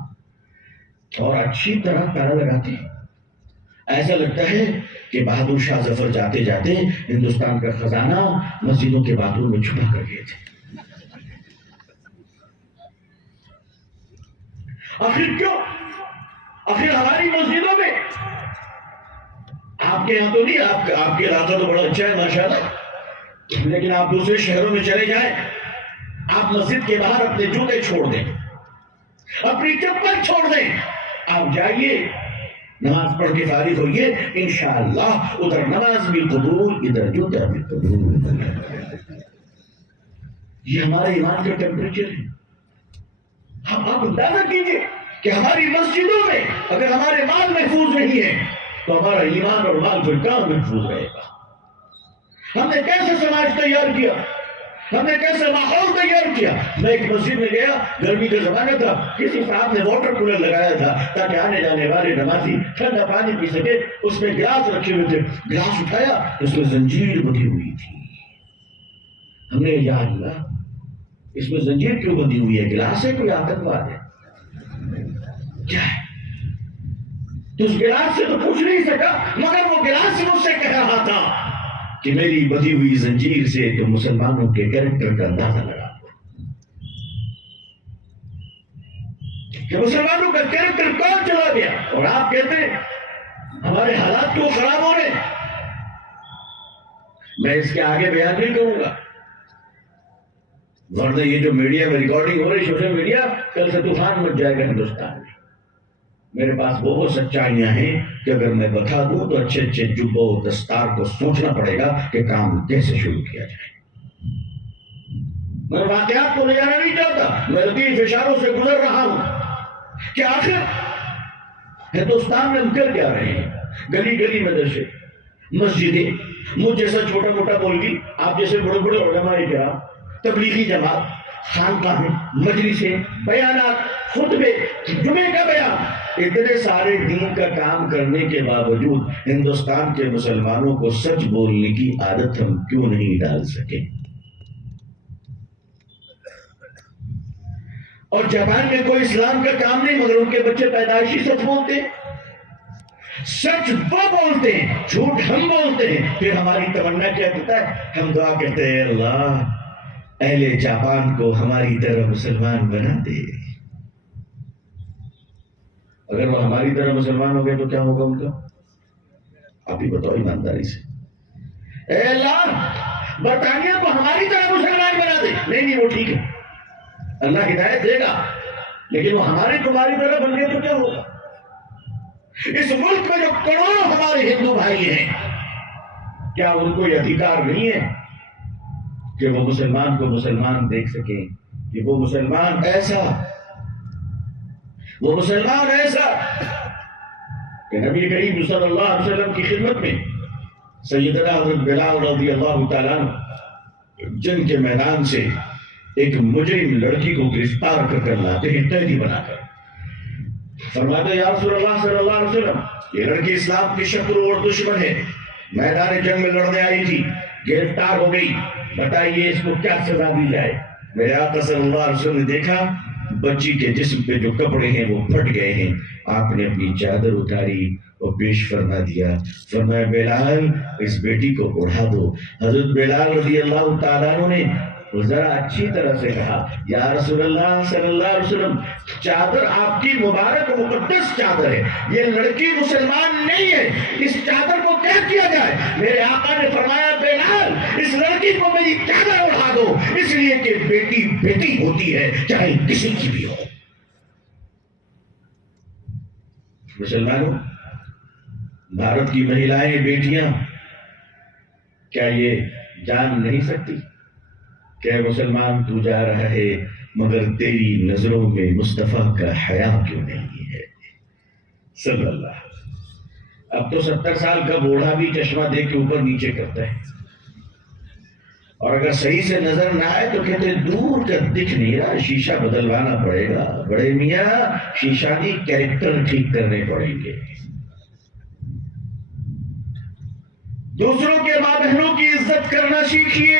اور اچھی طرح تالا لگاتے ہیں. ایسا لگتا ہے کہ بہادر شاہ ظفر جاتے جاتے ہندوستان کا خزانہ مسجدوں کے باتھ روم میں چھپا کر گئے تھے. آخر کیوں؟ آخر ہماری مسجدوں میں، آپ کے یہاں تو نہیں، آپ کے علاقہ تو بڑا اچھا ہے ماشاءاللہ، لیکن آپ دوسرے شہروں میں چلے جائیں، آپ مسجد کے باہر اپنے جوتے چھوڑ دیں، اپنی چپل چھوڑ دیں، آپ جائیے نماز پڑھ کے فارغ ہوئیے، انشاءاللہ ادھر نماز بھی قبول، ادھر جوتا بھی قبول. یہ ہمارے ایمان کا ٹیمپریچر ہے. آپ اندازہ کیجئے کہ ہماری مسجدوں میں اگر ہمارے مال محفوظ نہیں ہے تو ہمارا ایمان اور مال کوئی کام محفوظ رہے گا. ہم نے کیسے سماج تیار کیا، ہم نے کیسے ماحول تیار کیا. میں ایک مسجد میں گیا، گرمی کا زمانہ تھا، کسی صاحب نے واٹر کولر لگایا تھا تاکہ آنے جانے والے نمازی ٹھنڈا پانی پی سکے. اس میں گلاس رکھے ہوئے تھے، گلاس اٹھایا، اس میں زنجیر بندھی ہوئی تھی. ہم نے یا اللہ اس میں زنجیر کیوں بندھی ہوئی ہے؟ گلاس ہے کوئی آتنکواد ہے کیا ہے؟ تو اس گلاس سے تو پوچھ نہیں سکا، مگر وہ گلاس مجھ سے کہہ رہا تھا کہ میری بدھی ہوئی زنجیر سے تو مسلمانوں کے کیریکٹر کا اندازہ لگا کہ مسلمانوں کا کیریکٹر کون چلا گیا. اور آپ کہتے ہیں ہمارے حالات کیوں خراب ہو رہے؟ میں اس کے آگے بیان نہیں کروں گا، ورنہ یہ جو میڈیا میں ریکارڈنگ ہو رہی، سوشل میڈیا، کل سے طوفان مچ جائے گا ہندوستان میں. میرے پاس وہ سچائیاں ہیں کہ اگر میں بتا دوں تو اچھے اچھے جبوں و دستار کو سوچنا پڑے گا کہ کام کیسے شروع کیا جائے. میں واقعات کو لے جانا نہیں چاہتا، میں لطیف اشاروں سے گزر رہا ہوں کہ آخر ہندوستان میں ہم کر کیا رہے ہیں. گلی گلی مدرسے، مسجدیں، مجھ جیسا چھوٹا موٹا مولوی، آپ جیسے بڑے بڑے علماء کرام، تبلیغی جماعت، خانقاہیں، مجلسیں، بیانات، خطبے، جمعے کا بیان، اتنے سارے دین کا کام کرنے کے باوجود ہندوستان کے مسلمانوں کو سچ بولنے کی عادت ہم کیوں نہیں ڈال سکے؟ اور جاپان میں کوئی اسلام کا کام نہیں، مگر ان کے بچے پیدائشی سچ بولتے ہیں. سچ وہ بولتے ہیں، جھوٹ ہم بولتے ہیں. پھر ہماری تمنا کیا کہتا ہے؟ ہم دعا کہتے ہیں اللہ اہل جاپان کو ہماری طرح مسلمان بنا دے. اگر وہ ہماری طرح مسلمان ہو گئے تو کیا ہوگا ان کا؟ آپ ہی بتاؤ ایمانداری سے. اے اللہ برطانیہ کو ہماری طرح مسلمان بنا دے. نہیں وہ ٹھیک ہے، اللہ ہدایت دے گا، لیکن وہ ہماری تمہاری طرح بن گئے تو کیا ہوگا؟ اس ملک میں جو کروڑوں ہمارے ہندو بھائی ہیں، کیا ان کو یہ ادھیکار نہیں ہے کہ وہ مسلمان کو مسلمان دیکھ سکیں، کہ وہ مسلمان ایسا کہ نبی کریم صلی اللہ علیہ وسلم کی خدمت میں سیدنا حضرت بلال رضی اللہ تعالیٰ عنہ جنگ کے میدان سے ایک مجرم لڑکی کو گرفتار کر لاتے ہیں، قیدی بنا کر فرماتے یا رسول اللہ صلی اللہ علیہ وسلم، یہ لڑکی اسلام کی شترو اور دشمن ہے، میدان جنگ میں لڑنے آئی تھی، گرفتار ہو گئی، بتائیے اس کو کیا سزا دی جائے؟ میرے آقا صلی اللہ علیہ وسلم نے دیکھا بچی کے جسم پہ جو کپڑے ہیں وہ پھٹ گئے ہیں، آپ نے اپنی چادر اتاری اور پیش فرما دیا، فرمایا بلال اس بیٹی کو اڑا دو۔ حضرت بلال رضی اللہ تعالیٰ عنہ نے ذرا اچھی طرح سے کہا یا رسول اللہ صلی اللہ علیہ وسلم، چادر آپ کی مبارک مقدس چادر ہے، یہ لڑکی مسلمان نہیں ہے، اس چادر کو کیا کیا جائے؟ میرے آقا نے فرمایا بلال اس لڑکی کو میری چادر اڑا دو، اس لیے کہ بیٹی بیٹی ہوتی ہے چاہے کسی کی بھی ہو۔ مسلمانوں، بھارت کی مہیلائیں بیٹیاں کیا یہ جان نہیں سکتی کہ مسلمان تو جا رہا ہے مگر تیری نظروں میں مصطفیٰ کا حیا کیوں نہیں ہے؟ صلی اللہ۔ اب تو 70 سال کا بوڑھا بھی چشمہ دیکھ کے اوپر نیچے کرتا ہے، اور اگر صحیح سے نظر نہ آئے تو کہتے دور کا دکھ نہیں رہا، شیشہ بدلوانا پڑے گا، بڑے میاں شیشہ نہیں کیریکٹر ٹھیک کرنے پڑیں گے۔ دوسروں کے ماں بہنوں کی عزت کرنا سیکھیے۔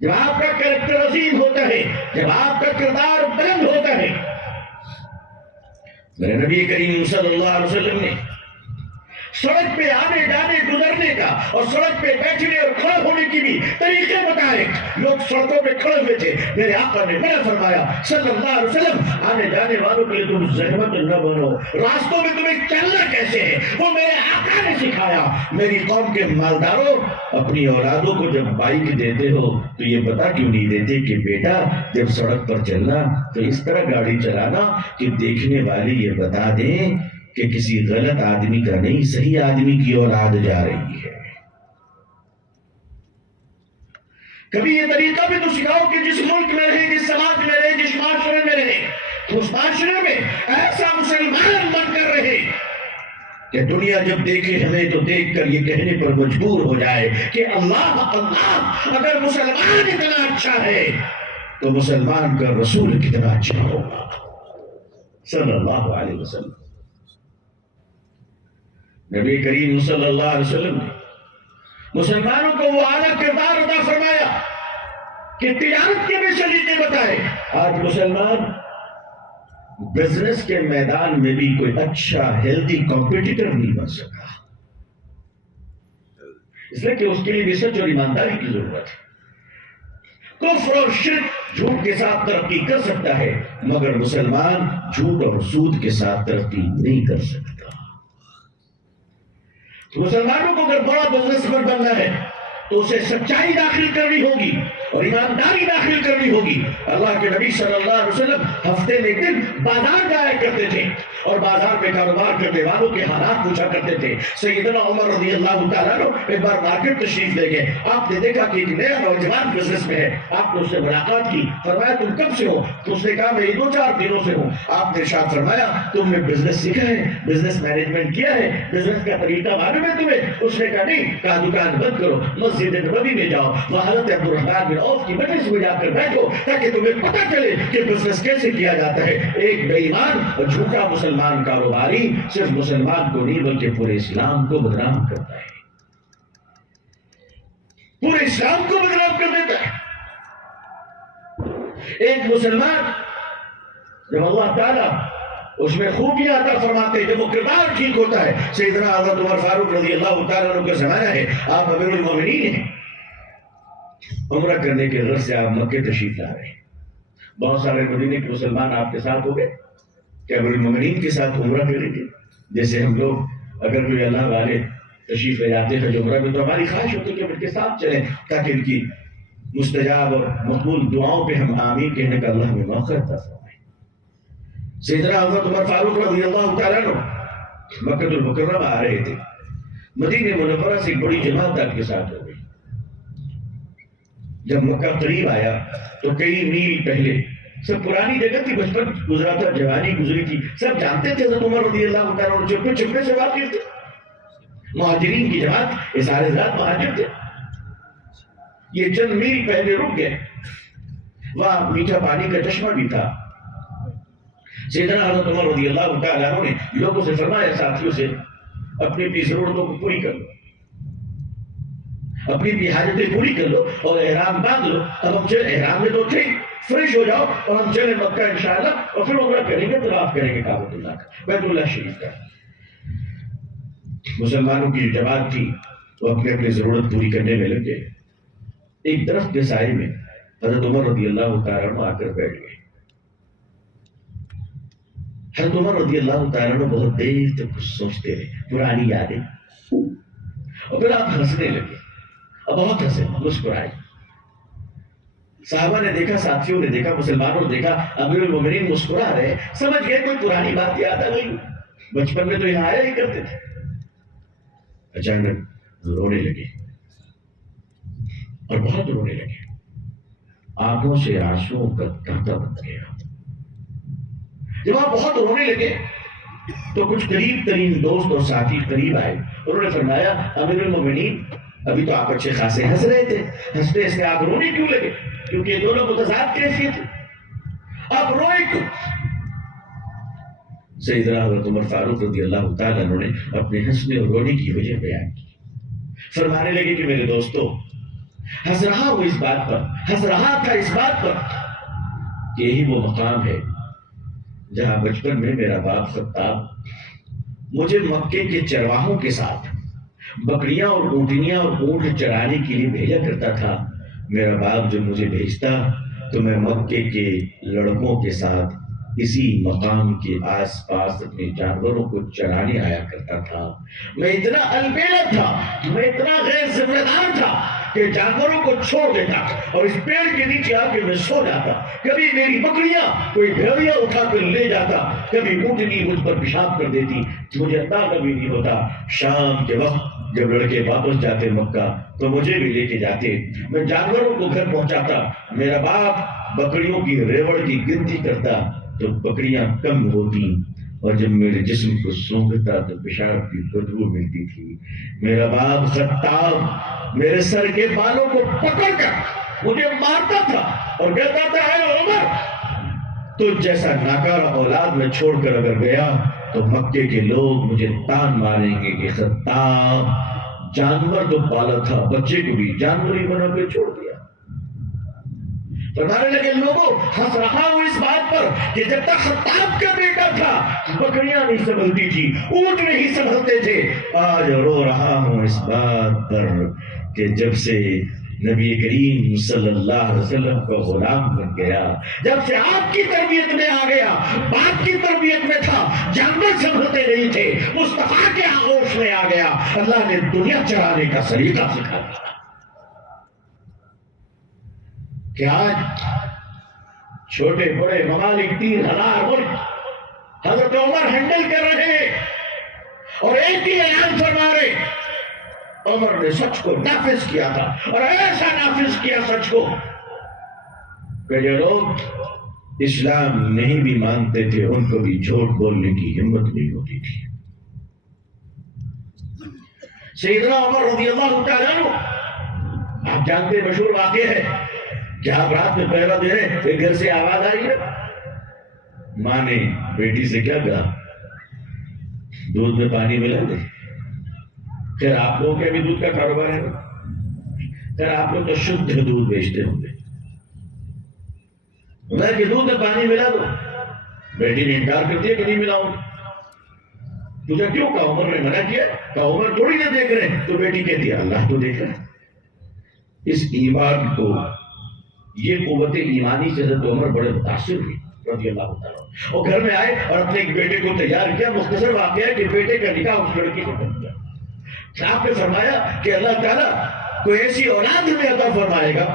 جب آپ کا کریکٹر عظیم ہوتا ہے، جب آپ کا کردار بلند ہوتا ہے۔ میرے نبی کریم صلی اللہ علیہ وسلم نے سڑک پہ آنے جانے گزرنے کا اور سڑک پہ بیٹھنے اور کھڑے ہونے کی بھی طریقے بتائے۔ لوگ سڑکوں پہ کھڑے ہوئے تھے، میرے آقا نے منع فرمایا صلی اللہ علیہ وسلم آنے جانے والوں کے لیے تم زحمت نہ بنو، راستوں میں تمہیں چلنا کیسے ہے وہ میرے آقا نے سکھایا۔ میری قوم کے مالداروں، اپنی اولادوں کو جب بائک دیتے ہو تو یہ بتا کیوں نہیں دیتے کہ بیٹا جب سڑک پر چلنا تو اس طرح گاڑی چلانا کہ دیکھنے والے یہ بتا دیں کہ کسی غلط آدمی کا نہیں، صحیح آدمی کی اولاد جا رہی ہے۔ کبھی یہ طریقہ بھی تو سکھاؤ کہ جس ملک میں رہے، جس سماج میں رہے، جس معاشرے میں رہے، اس معاشرے میں ایسا مسلمان بن کر رہے کہ دنیا جب دیکھے ہمیں تو دیکھ کر یہ کہنے پر مجبور ہو جائے کہ اللہ اللہ، اگر مسلمان اتنا اچھا ہے تو مسلمان کا رسول کتنا اچھا ہوگا صلی اللہ علیہ وسلم۔ نبی کریم صلی اللہ علیہ وسلم نے مسلمانوں کو وہ اعلیٰ کردار عطا فرمایا کہ تجارت کے بھی سلیقے بتائے۔ آج مسلمان بزنس کے میدان میں بھی کوئی اچھا ہیلدی کمپیٹیٹر نہیں بن سکا، اس لیے کہ اس کے لیے بھی سچ اور ایمانداری کی ضرورت ہے۔ کفر اور شرک جھوٹ کے ساتھ ترقی کر سکتا ہے، مگر مسلمان جھوٹ اور سود کے ساتھ ترقی نہیں کر سکتا۔ مسلمانوں کو اگر بڑا بزنس مین بننا ہے تو اسے سچائی داخل کرنی ہوگی اور ایمانداری داخل کرنی ہوگی۔ اللہ کے نبی صلی اللہ علیہ وسلم ہفتے میں ایک دن بازار جایا کرتے تھے اور بازار میں کاروبار کرنے والوں کے حالات پوچھا کرتے تھے۔ سیدنا عمر رضی اللہ تعالیٰ عنہ ایک بار مارکیٹ تشریف لے گئے، آپ نے دیکھا کہ ایک نیا نوجوان بزنس میں ہے، آپ نے اس سے ملاقات کی، فرمایا تم کب سے ہو؟ تو اس نے کہا میں 2-4 دنوں سے ہوں۔ آپ نے ارشاد فرمایا تم نے بزنس سیکھا ہے، بزنس مینجمنٹ کیا ہے، بزنس کا طریقہ معلوم ہے تمہیں؟ اس نے کہا نہیں۔ کہا دکان بند کرو، مسجد نبوی میں جاؤ، وہاں حضرت عبدالرحمن بن عوف کی مجلس میں جا کر بیٹھو تاکہ تمہیں پتہ چلے کہ بزنس کیسے کیا جاتا ہے۔ ایک بے ایمان اور جھوٹا مسلمان کاروباری صرف مسلمان کو نہیں بلکہ پورے اسلام کو بدنام کرتا ہے، پورے اسلام کو بدنام کر دیتا ہے۔ ایک مسلمان جب اللہ تعالیٰ اس میں خوبیاں عطا فرماتے، جب وہ کردار ٹھیک ہوتا ہے۔ سیدنا حضرت عمر فاروق رضی اللہ تعالیٰ عنہ کا زمانہ ہے، آپ امیر المومنین ہیں، عمرہ کرنے کے غرض سے آپ مکہ تشریف لا رہے ہیں۔ بہت سارے مدینے کے مسلمان آپ کے ساتھ ہو گئے کہ امیر المومنین کے ساتھ عمرہ کریں گے۔ جیسے ہم لوگ اگر کوئی اللہ والے تشریف لے جاتے ہیں عمرہ میں تو ہماری خواہش ہوتی ہے کہ ہم ان کے ساتھ چلیں تاکہ ان کی مستجاب اور مقبول دعاؤں پہ ہم آمین کہنے کا اللہ ہمیں موقع عطا فرمائے۔ سیدنا حضرت عمر فاروق رضی اللہ تعالیٰ عنہ مکہ المکرمہ آ رہے تھے، مدینہ منورہ سے ایک بڑی جماعت آپ کے ساتھ ہو گئی۔ جب مکہ قریب آیا تو کئی میل پہلے، سب پرانی جگہ تھی، بچپن گزرا تھا، جوانی گزری تھی، سب جانتے تھے حضرت عمر رضی اللہ تعالیٰ عنہ چپے چپے سے واقف تھے، مہاجرین کی جماعت، یہ سارے ذات مہاجر تھے۔ یہ چند میل پہلے رک گئے، وہاں میٹھا پانی کا چشمہ بھی تھا۔ سیدنا حضرت عمر رضی اللہ تعالیٰ عنہ نے لوگوں سے فرمایا، ساتھیوں سے اپنی اپنی ضرورتوں کو پوری کر لو، اپنی اپنی حاجتیں پوری کر لو اور احرام باندھ لو۔ اب ہم چلے، احرام میں تو تھے، فریش ہو جاؤ اور ہم چلے مکہ انشاءاللہ، اور پھر عمرہ کریں گے، طواف کریں گے کعبۃ اللہ کا، بیت اللہ شریف کا۔ مسلمانوں کی جو جماعت تھی وہ اپنی اپنی ضرورت پوری کرنے میں لگ گئے۔ ایک درخت کے سائے میں حضرت عمر رضی اللہ تعالیٰ عنہ آ کر بیٹھ گئے۔ حضرت عمر رضی اللہ تعالیٰ عنہ بہت دیر تک کچھ سوچتے رہے، پرانی یادیں، اور پھر آپ ہنسنے لگے، اور بہت ہنسے، مسکرائے۔ صحابہ نے دیکھا، ساتھیوں نے دیکھا، مسلمانوں نے دیکھا، امیر المومنین مسکرا رہے، سمجھ گئے کوئی پرانی بات یاد آ گئی، بچپن میں تو یہاں آیا ہی کرتے تھے۔ اچانک رونے لگے، اور بہت رونے لگے، آنکھوں سے آنسوؤں کا تانتا بن گیا۔ جب آپ بہت رونے لگے تو کچھ قریب ترین دوست اور ساتھی قریب آئے، انہوں نے فرمایا، امیر المومنین ابھی تو آپ اچھے خاصے ہنس رہے تھے، ہنستے ہنستے آپ رونے کیوں لگے؟ کیونکہ یہ دونوں متضاد کیفیت تھے، آپ روئے کیوں؟ سیدنا حضرت عمر فاروق رضی اللہ تعالیٰ عنہ نے اپنے ہنسنے اور رونے کی وجہ بیان کی۔ فرمانے لگے کہ میرے دوستو، ہنس رہا ہوں اس بات پر، ہنس رہا تھا اس بات پر کہ یہی وہ مقام ہے جہاں بچپن میں میرا باپ خطاب مجھے مکے کے چرواہوں کے ساتھ بکریاں اور اونٹنیاں اور اونٹ چرانے کے لیے بھیجا کرتا تھا۔ میرا باپ جب مجھے بھیجتا تو میں مکے کے لڑکوں کے ساتھ اسی مقام کے آس پاس اپنے جانوروں کو چرانے آیا کرتا تھا۔ میں اتنا البیلا تھا، میں اتنا غیر ذمہ دار تھا کہ جانوروں کو چھوڑ دیتا اور اس پیڑ کے نیچے آ کے میں سو جاتا۔ کبھی میری بکریاں کوئی بھیڑیا اٹھا کر لے جاتا، کبھی اونٹنی مجھ پر پیشاب کر دیتی، مجھے اندازہ بھی نہیں ہوتا۔ شام کے وقت جب لڑکے واپس جاتے مکہ تو مجھے بھی لے کے جاتے، میں جانوروں کو گھر پہنچاتا۔ میرا باپ بکریوں کی ریوڑ کی گنتی کرتا تو بکریاں کم ہوتی، اور جب میرے جسم کو سونگھتا تو پیشاب کی بدبو ملتی تھی۔ میرا باپ خطاب میرے سر کے بالوں کو پکڑ کر مجھے مارتا تھا اور کہتا تھا، اے عمر، تو جیسا ناکارہ اولاد میں چھوڑ کر اگر گیا تو مکے کے لوگ مجھے تان ماریں گے کہ خطاب جانور تو پالا تھا، بچے کو بھی جانور ہی بنا کے چھوڑ دیا۔ فرمانے لگے، لوگوں، ہنس رہا ہوں اس بات پر کہ جب تک خطاب کا بیٹا تھا بکریاں نہیں سنبھلتی تھی، اونٹ نہیں سنبھلتے تھے۔ آج رو رہا ہوں اس بات پر کہ جب سے نبی کریم صلی اللہ علیہ وسلم کا غلام بن گیا، جب سے آپ کی تربیت میں آ گیا، باپ کی تربیت میں تھا، جانور سنبھلتے نہیں تھے، مصطفیٰ کے آغوش میں آ گیا، اللہ نے دنیا چلانے کا سلیقہ سکھا دیا۔ کہ آج چھوٹے بڑے ممالک 3000 ملک حضرت عمر ہینڈل کر رہے ہیں، اور ایک ہی اعلان فرما رہے، عمر نے سچ کو نافذ کیا تھا، اور ایسا نافذ کیا سچ کو کہ جو لوگ اسلام نہیں بھی مانتے تھے ان کو بھی جھوٹ بولنے کی ہمت نہیں ہوتی تھی۔ سیدنا عمر رضی اللہ تعالیٰ عنہ، آپ جانتے مشہور واقعہ ہے کہ آپ رات میں پہرا دے رہے، ایک گھر سے آواز آئی ہے، ماں نے بیٹی سے کیا کہا، دودھ میں پانی ملا دے۔ خیر آپ لوگ کے بھی دودھ کا کاروبار ہے، خیر آپ لوگ تو شدھ دودھ بیچتے ہوں گے، کہ دودھ میں پانی ملا دو۔ بیٹی نے انکار کر دیا کہ نہیں ملاؤں۔ تجھے کیوں کہا؟ عمر نے منع کیا؟ کہا عمر تھوڑی نہ دیکھ رہے ہیں، تو بیٹی کہتی ہے اللہ تو دیکھ رہا ہے۔ اس ایمان کو، یہ قوت ایمانی سے حضرت عمر بڑے متاثر ہوئی رضی اللہ تعالیٰ، اور گھر میں آئے اور اپنے ایک بیٹے کو تیار کیا۔ مختصر واقعہ ہے کہ بیٹے کا نکاح اس لڑکی کو کر دیا۔ آپ نے فرمایا کہ اللہ تعالیٰ کوئی ایسی اولاد ہمیں عطا فرمائے گا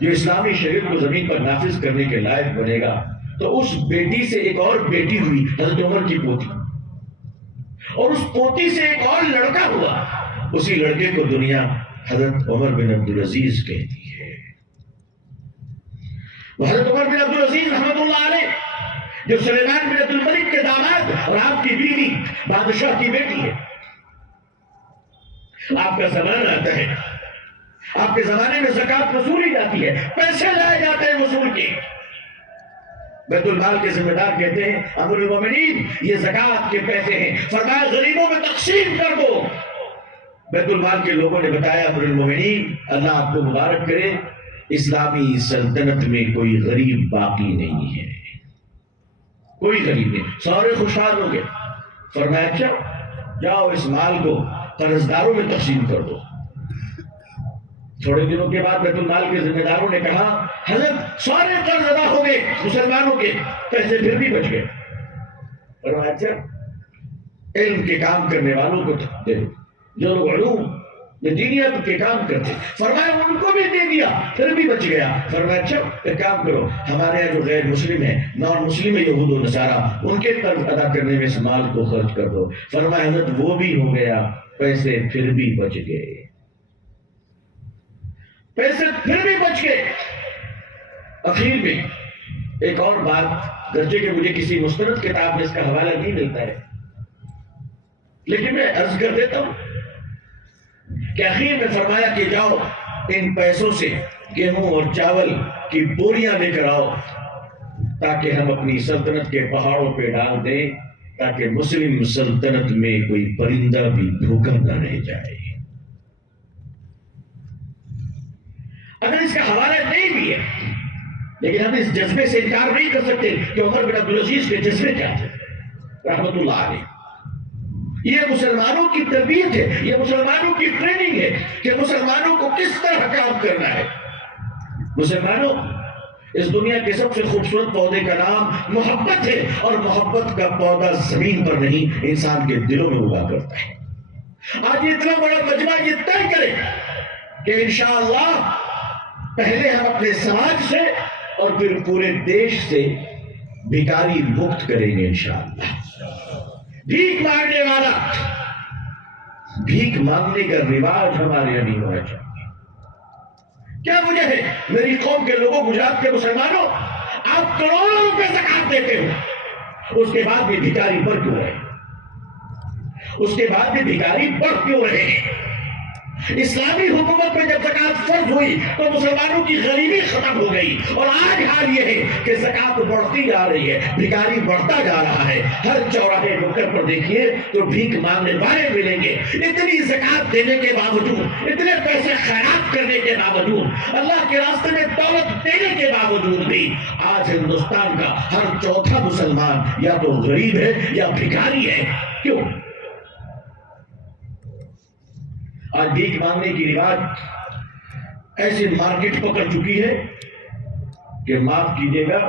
جو اسلامی شریعت کو زمین پر نافذ کرنے کے لائق بنے گا، تو اس بیٹی سے ایک اور بیٹی ہوئی، حضرت عمر کی پوتی، اور اس پوتی سے ایک اور لڑکا ہوا۔ اسی لڑکے کو دنیا حضرت عمر بن عبدالعزیز کہتی ہے۔ حضرت عمر بن عبد العزیز رحمۃ اللہ علیہ جو سلیمان بن عبد الملک کے داماد اور آپ کی بیوی بادشاہ کی بیٹی ہے، آپ کا زمانہ آتا ہے، آپ کے زمانے میں زکات وصولی جاتی ہے، پیسے لائے جاتے ہیں وصول کے، بیت المال کے ذمہ دار کہتے ہیں امیر المومنین یہ زکات کے پیسے ہیں، فرمایا غریبوں میں تقسیم کر دو۔ بیت المال کے لوگوں نے بتایا امیر المومنین اللہ آپ کو مبارک کرے، اسلامی سلطنت میں کوئی غریب باقی نہیں ہے، کوئی غریب نہیں، سارے خوشحال ہو گئے۔ فرمایا اچھا جاؤ اس مال کو قرض داروں میں تقسیم کر دو۔ تھوڑے دنوں کے بعد بیت المال کے ذمہ داروں نے کہا حضرت سارے قرض ادا ہو گئے، مسلمانوں کے پیسے پھر بھی بچ گئے۔ فرمایا اچھا علم کے کام کرنے والوں کو دے دو، جو لوگ علوم دینیت کے کام کرتے، فرمایا ان کو بھی دے دیا پھر بھی بچ گیا۔ فرمایا اچھا ایک کام کرو، ہمارے یہاں جو غیر مسلم ہے، نان مسلم ہے، یہود و نصارہ، ان کے قرض ادا کرنے میں اس مال کو خرچ کر دو۔ فرمایا حضرت وہ بھی ہو گیا، پیسے پھر بھی بچ گئے، پیسے پھر بھی بچ گئے۔ اخیر میں ایک اور بات، گرچہ کہ مجھے کسی مستند کتاب میں اس کا حوالہ نہیں ملتا ہے، لیکن میں عرض کر دیتا ہوں کہ اخیر میں فرمایا کہ جاؤ ان پیسوں سے گیہوں اور چاول کی بوریاں لے کر آؤ تاکہ ہم اپنی سلطنت کے پہاڑوں پہ ڈال دیں، تاکہ مسلم سلطنت میں کوئی پرندہ بھی بھوکا نہ رہ جائے۔ اگر اس کا حوالہ نہیں بھی ہے، لیکن ہم اس جذبے سے انکار نہیں کر سکتے کہ عمر بن عبدالعزیز کے جذبے کیا تھے رحمت اللہ علیہ۔ یہ مسلمانوں کی تربیت ہے، یہ مسلمانوں کی ٹریننگ ہے کہ مسلمانوں کو کس طرح کام کرنا ہے۔ مسلمانوں، اس دنیا کے سب سے خوبصورت پودے کا نام محبت ہے، اور محبت کا پودا زمین پر نہیں انسان کے دلوں میں اگا کرتا ہے۔ آج اتنا بڑا مجمع یہ طے کرے کہ انشاءاللہ پہلے ہم اپنے سماج سے اور پھر پورے دیش سے بھکاری مکت کریں گے انشاءاللہ۔ بھیک مانگنے والا، بھیک مانگنے کا رواج ہمارے یہاں نہیں ہونا چاہیے۔ کیا وجہ ہے؟ میری قوم کے لوگوں، گجرات کے مسلمانوں، آپ کروڑوں روپے زکات دیتے ہو، اس کے بعد بھی بھکاری بڑھ کیوں رہے؟ اس کے بعد بھی بھکاری بڑھ کیوں رہے ہیں؟ اسلامی حکومت میں جب زکات فرض ہوئی تو مسلمانوں کی غریبی ختم ہو گئی، اور آج حال یہ ہے کہ زکات بڑھتی جا رہی ہے، بھکاری بڑھتا جا رہا ہے۔ ہر چوراہے نکڑ پر دیکھیے تو بھیک مانگنے والے ملیں گے۔ اتنی زکات دینے کے باوجود، اتنے پیسے خیرات کرنے کے باوجود، اللہ کے راستے میں دولت دینے کے باوجود بھی آج ہندوستان کا ہر چوتھا مسلمان یا تو غریب ہے یا بھکاری ہے۔ کیوں؟ آج بھیک مانگنے کی رواج ایسی مارکیٹ پکڑ چکی ہے کہ معاف کیجیے گا،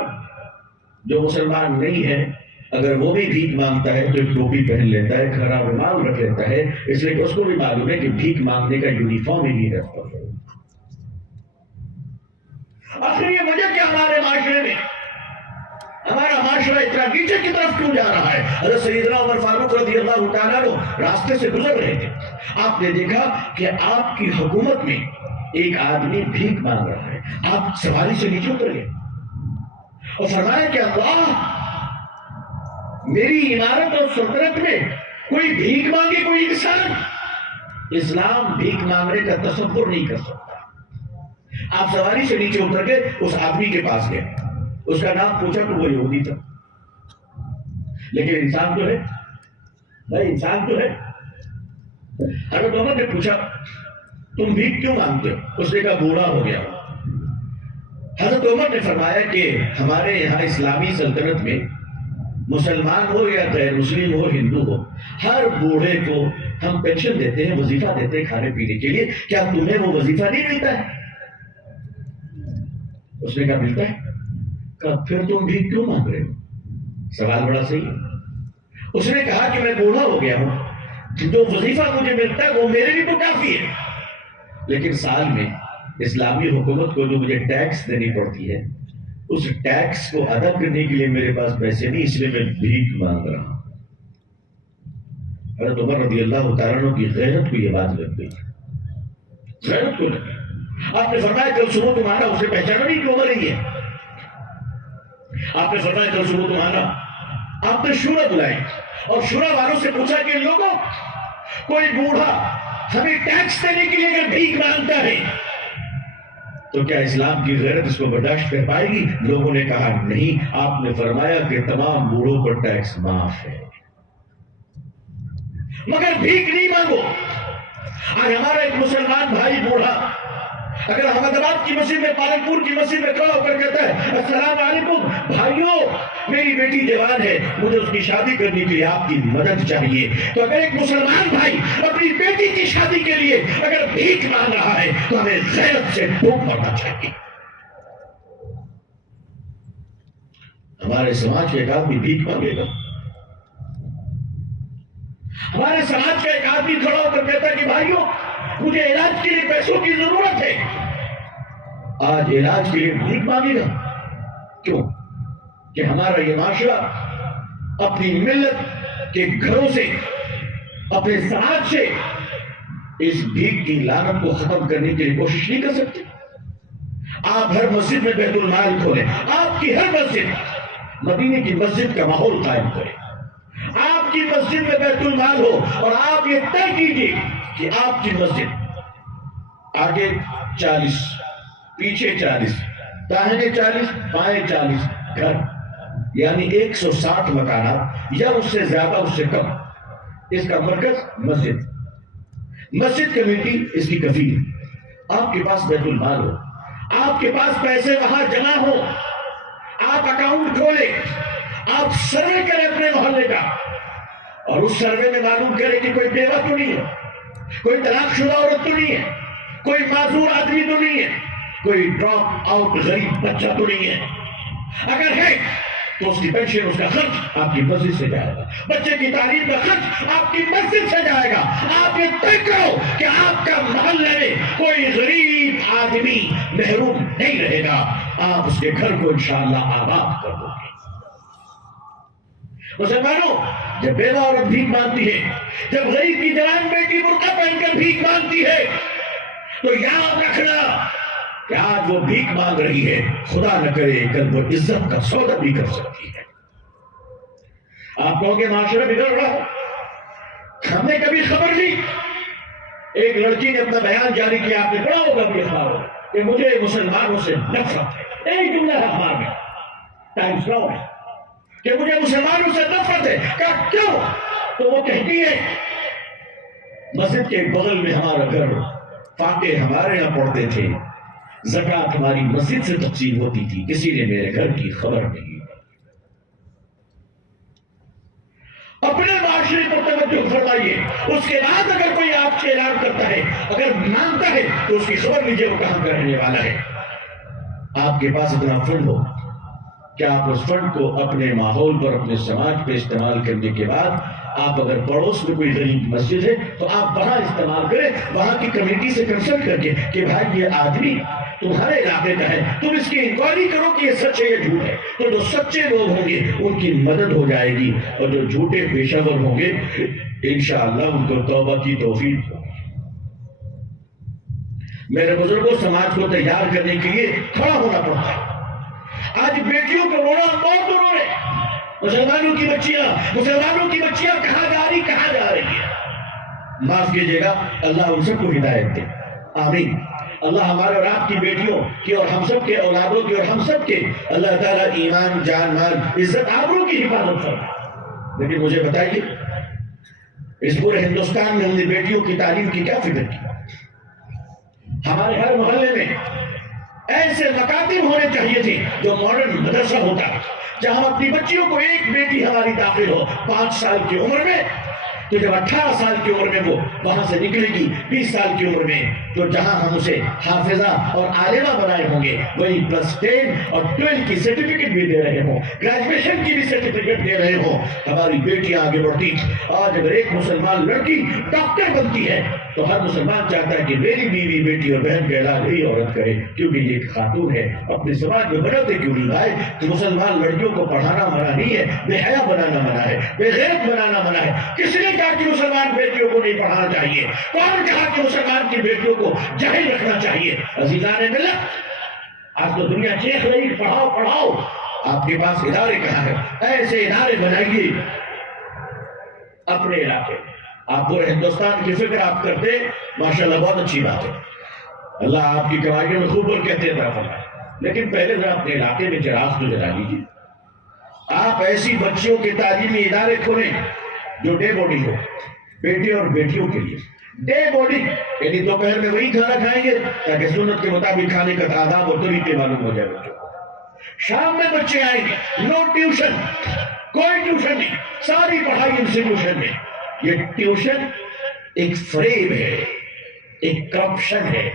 جو مسلمان نہیں ہے اگر وہ بھی بھیک مانگتا ہے تو ایک ٹوپی پہن لیتا ہے، کھڑا رومال رکھ لیتا ہے، اس لیے کہ اس کو بھی معلوم ہے کہ بھیک مانگنے کا یونیفارم ہی نہیں رہتا۔ آخر یہ وجہ کیا ہمارے معاشرے میں، ہمارا معاشرہ اتنا نیچے کی طرف کیوں جا رہا ہے؟ حضرت سیدنا عمر فاروق رضی اللہ تعالیٰ عنہ راستے سے گزر رہے تھے، آپ نے دیکھا کہ آپ کی حکومت میں ایک آدمی بھیک مانگ رہا ہے، آپ سواری سے نیچے اتر گئے اور فرمایا کہ اللہ، میری عمارت اور سلطنت میں کوئی بھیک مانگے کوئی انسان، اسلام بھیک مانگنے کا تصور نہیں کر سکتا۔ آپ سواری سے نیچے اتر کے اس آدمی کے پاس گئے، اس کا نام پوچھا تو وہ یہودی تھا، لیکن انسان تو ہے بھائی، انسان تو ہے۔ حضرت عمر نے پوچھا تم بھیک کیوں مانگتے ہو؟ اس نے کہا بوڑھا ہو گیا۔ حضرت عمر نے فرمایا کہ ہمارے یہاں اسلامی سلطنت میں مسلمان ہو یا غیر مسلم ہو، ہندو ہو، ہر بوڑھے کو ہم پینشن دیتے ہیں، وظیفہ دیتے ہیں کھانے پینے کے لیے، کیا تمہیں وہ وظیفہ نہیں ملتا ہے؟ اس نے کہا ملتا ہے۔ کہا پھر تم بھی کیوں مانگ رہے ہو؟ سوال بڑا صحیح ہے۔ اس نے کہا کہ میں بوڑھا ہو گیا ہوں، جو وظیفہ مجھے ملتا ہے وہ میرے لیے تو کافی ہے، لیکن سال میں اسلامی حکومت کو جو مجھے ٹیکس دینی پڑتی ہے، اس ٹیکس کو ادا کرنے کے لیے میرے پاس پیسے نہیں، اس لیے میں بھیک مانگ رہا ہوں۔ حضرت عمر رضی اللہ تعالیٰ عنہ کی غیرت کو یہ بات لگ گئی، غیرت کو لگ گئی۔ آپ نے فرمایا کل صبح تمہارا اسے پہچانا نہیں کہ عمر ہی ہے، آپ نے فرمایا تو ضرور تمہارا آپ نے شورا بلائے اور شورا والوں سے پوچھا کہ لوگوں کوئی بوڑھا ہمیں ٹیکس دینے کے لیے اگر بھیک مانگتا ہے تو کیا اسلام کی غیرت اس کو برداشت کر پائے گی؟ لوگوں نے کہا نہیں. آپ نے فرمایا کہ تمام بوڑھوں پر ٹیکس معاف ہے مگر بھیک نہیں مانگو. آج ہمارا ایک مسلمان بھائی بوڑھا اگر احمد آباد کی مسجد میں پالنپور کی مسجد میں کھڑا ہو کر کہتا ہے السلام علیکم بھائیوں میری بیٹی جوان ہے مجھے اس کی شادی کرنے کے لیے آپ کی مدد چاہیے، تو اگر ایک مسلمان بھائی اپنی بیٹی کی شادی کے لیے اگر بھیک مانگ رہا ہے تو ہمیں غیرت سے ٹوک مارنا چاہیے. ہمارے سماج کا ایک آدمی بھیک مانگے گا؟ ہمارے سماج کا ایک آدمی کھڑا ہو کر کہتا ہے کہ بھائیوں مجھے علاج کے لیے پیسوں کی ضرورت ہے، آج علاج کے لیے بھیک مانگے گا؟ کیوں کہ ہمارا یہ معاشرہ اپنی ملت کے گھروں سے اپنے سماج سے اس بھیک کی لعنت کو ختم کرنے کے لیے کوشش نہیں کر سکتے. آپ ہر مسجد میں بیت المال کھولیں، آپ کی ہر مسجد مدینے کی مسجد کا ماحول قائم کریں، آپ کی مسجد میں بیت المال ہو اور آپ یہ طے کیجیے کہ آپ کی مسجد آگے 40 پیچھے 40 داہنے 40 بائیں 40 گھر یعنی 160 مکانات یا اس سے زیادہ اس سے کم، اس کا مرکز مسجد کمیٹی اس کی کفیل. آپ کے پاس بیت المال ہو، آپ کے پاس پیسے وہاں جمع ہو، آپ اکاؤنٹ کھولے، آپ سروے کریں اپنے محلے کا اور اس سروے میں معلوم کریں کہ کوئی بیوہ تو نہیں ہے، کوئی طلاق شدہ عورت تو نہیں ہے، کوئی معذور آدمی تو نہیں ہے، کوئی ڈراپ آؤٹ غریب بچہ تو نہیں ہے. اگر ہے تو اس کی پینشن اس کا خرچ آپ کی مسجد سے جائے گا، بچے کی تعلیم کا خرچ آپ کی مسجد سے جائے گا. آپ یہ طے کرو کہ آپ کا محلے میں کوئی غریب آدمی محروم نہیں رہے گا، آپ اس کے گھر کو انشاءاللہ آباد کر دو گے. مسلمانوں جب بیوہ عورت بھیک مانگتی ہے، جب غریب کی جوان بیٹی برقع پہن کر بھیک مانگتی ہے تو یاد رکھنا کہ آج وہ بھیک مانگ رہی ہے، خدا نہ کرے کل وہ عزت کا سودا بھی کر سکتی ہے. آپ کہو گے معاشرہ بگڑ رہا ہے، ہم نے کبھی خبر لی. ایک لڑکی نے اپنا بیان جاری کیا، آپ نے پڑھا ہوگا بھی اخباروں کہ مجھے مسلمانوں سے نفرت ہے. ایک جملہ ہے اخبار میں، ٹائمز ناؤ ہے کہ مجھے مسلمانوں سے نفرت ہے. کہا کیوں؟ تو وہ کہتی ہے مسجد کے بغل میں ہمارا گھر، فاتحے ہمارے یہاں پڑھتے تھے، زکوٰۃ ہماری مسجد سے تقسیم ہوتی تھی، کسی نے میرے گھر کی خبر نہیں. اپنے معاشرے پر توجہ فرمائیے. اس کے بعد اگر کوئی آپ سے اعلان کرتا ہے، اگر مانگتا ہے تو اس کی خبر لیجیے وہ کہاں کا رہنے والا ہے. آپ کے پاس اتنا فنڈ ہو، کیا آپ اس فنڈ کو اپنے ماحول پر اپنے سماج پہ استعمال کرنے کے بعد آپ اگر پڑوس میں کوئی غریب مسجد ہے تو آپ وہاں استعمال کریں، وہاں کی کمیٹی سے کنسلٹ کر کے کہ بھائی یہ آدمی تمہارے علاقے کا ہے، تم اس کی انکوائری کرو کہ یہ سچ ہے یا جھوٹ ہے. تو جو سچے لوگ ہوں گے ان کی مدد ہو جائے گی اور جو جھوٹے پیشہ ور ہوں گے انشاءاللہ ان کو توبہ کی توفیق ہوگی. میرے بزرگوں سماج کو تیار کرنے کے لیے کھڑا ہونا پڑتا ہے. آج بیٹیوں کو رونا بہت رو رہے، مسلمانوں کی بچیاں کہاں جا رہی ہیں. معاف کیجیے گا، اللہ ان سب کو ہدایت دے، آمین. اللہ ہمارے اور آپ کی بیٹیوں کی اور ہم سب کے اولادوں کی اور ہم سب کے اللہ تعالیٰ ایمان جان مال عزت آبرو کی حفاظت فرمائے. لیکن مجھے بتائیے اس پورے ہندوستان میں ہم نے بیٹیوں کی تعلیم کی کیا فکر کی؟ ہمارے ہر محلے میں ایسے مکاتب ہونے چاہیے تھے جو ماڈرن مدرسہ ہوتا ہے، جہاں اپنی بچیوں کو ایک بیٹی ہماری داخل ہو 5 سال کی عمر میں، تو جب 18 سال کی عمر میں وہ وہاں سے نکلے گی 20 سال کی عمر میں، تو جہاں ہم اسے حافظہ اور عالمہ بنائے ہوں گے وہی +10 اور 12 کی سرٹیفکیٹ بھی دے رہے ہوں، گریجویشن کی بھی سرٹیفکیٹ دے رہے ہوں. ہماری بیٹیاں آگے بڑھتی. آج اگر ایک مسلمان لڑکی ڈاکٹر بنتی ہے تو ہر مسلمان چاہتا ہے کہ میری بیوی بیٹی اور بہن کا علاج وہی عورت کرے، کیونکہ یہ ایک خاتون ہے. اپنے سماج میں بدلتے کیوں نہیں لائے کہ مسلمان لڑکیوں کو پڑھانا منع نہیں ہے، بے حیا بنانا منع ہے، بے غیرت بنانا منع ہے. کس نے کہا کہ مسلمان بیٹیوں کو نہیں پڑھانا چاہیے؟ کون کہا کہ مسلمان کی بیٹیوں کو جاہل رکھنا چاہیے؟ عزیزان ملت، آج تو دنیا چیخ رہی پڑھاؤ پڑھاؤ. آپ کے پاس ادارے کہاں ہیں؟ ایسے ادارے بنائیے اپنے علاقے میں. آپ پورے ہندوستان کی فکر آپ کرتے، ماشاءاللہ بہت اچھی بات ہے. اللہ آپ کی کمائیوں میں خوب کہتے ہیں فرمائے. لیکن پہلے ذرا اپنے علاقے میں چراغ تو جلا لیجیے. آپ ایسی بچیوں کے تعلیمی ادارے کھولیں جو ڈے بورڈنگ ہو، بیٹے اور بیٹیوں کے لیے. ڈے بورڈنگ یعنی دوپہر میں وہی کھانا کھائیں گے تاکہ سنت کے مطابق کھانے کا آداب اور طریقے معلوم ہو جائے بچوں کو. شام میں بچے آئیں گے، نو ٹیوشن، کوئی ٹیوشن نہیں، ساری پڑھائی انسٹیٹیوشن میں. یہ ٹیوشن ایک فریب ہے، ایک کرپشن ہے.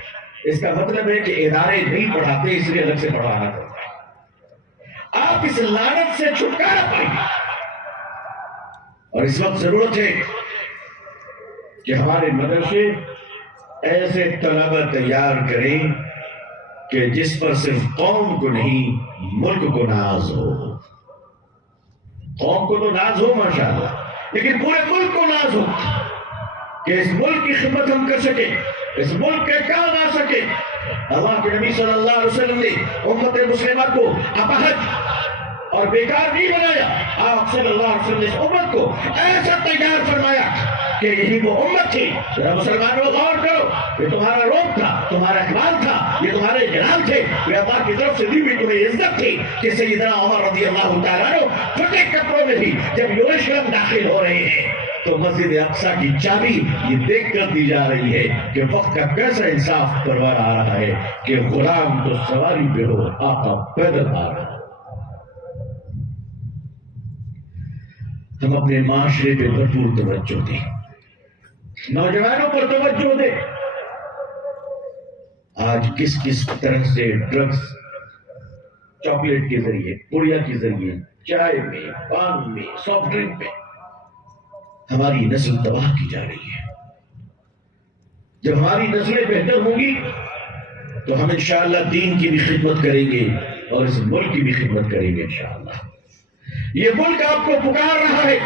اس کا مطلب ہے کہ ادارے نہیں پڑھاتے اس لیے الگ سے پڑھانا پڑتا ہے. آپ اس لعنت سے چھٹکارا پائیں. اور اس وقت ضرورت ہے کہ ہمارے مدرسے ایسے طلبہ تیار کریں کہ جس پر صرف قوم کو نہیں ملک کو ناز ہو. قوم کو تو ناز ہو ماشاءاللہ، لیکن پورے ملک کو ناز ہو کہ اس ملک کی خدمت ہم کر سکیں، اس ملک کے کام آ سکے. اللہ کے نبی صلی اللہ علیہ وسلم نے امت مسلمہ کو اپہج اور بیکار نہیں بنایا. آپ صلی اللہ علیہ وسلم نے اس امت کو ایسا تیار فرمایا کہ یہی وہ امت تھی. ذرا مسلمانوں غور کرو، یہ تمہارا روب تھا، تمہارا اقبال تھا، یہ تمہارے جناب تھے، یہ اللہ کی طرف سے دی ہوئی تمہیں عزت تھی کہ سیدنا عمر رضی اللہ تعالیٰ عنہ پھٹے کپڑوں میں بھی جب یروشلم داخل ہو رہے ہیں تو مسجد اقصیٰ کی چابی یہ دیکھ کر دی جا رہی ہے کہ وقت کا کیسا انصاف پرور آ رہا ہے کہ غلام تو سواری پہ ہو، آقا پیدل آ رہا ہے. ہم اپنے معاشرے پہ بھرپور توجہ دیں، نوجوانوں پر توجہ دیں. آج کس کس طرح سے ڈرگز، چاکلیٹ کے ذریعے، پڑیا کے ذریعے، چائے میں، پان میں، سافٹ ڈرنک میں ہماری نسل تباہ کی جا رہی ہے. جب ہماری نسلیں بہتر ہوں گی تو ہم انشاءاللہ دین کی بھی خدمت کریں گے اور اس ملک کی بھی خدمت کریں گے انشاءاللہ. یہ ملک آپ کو پکار رہا ہے.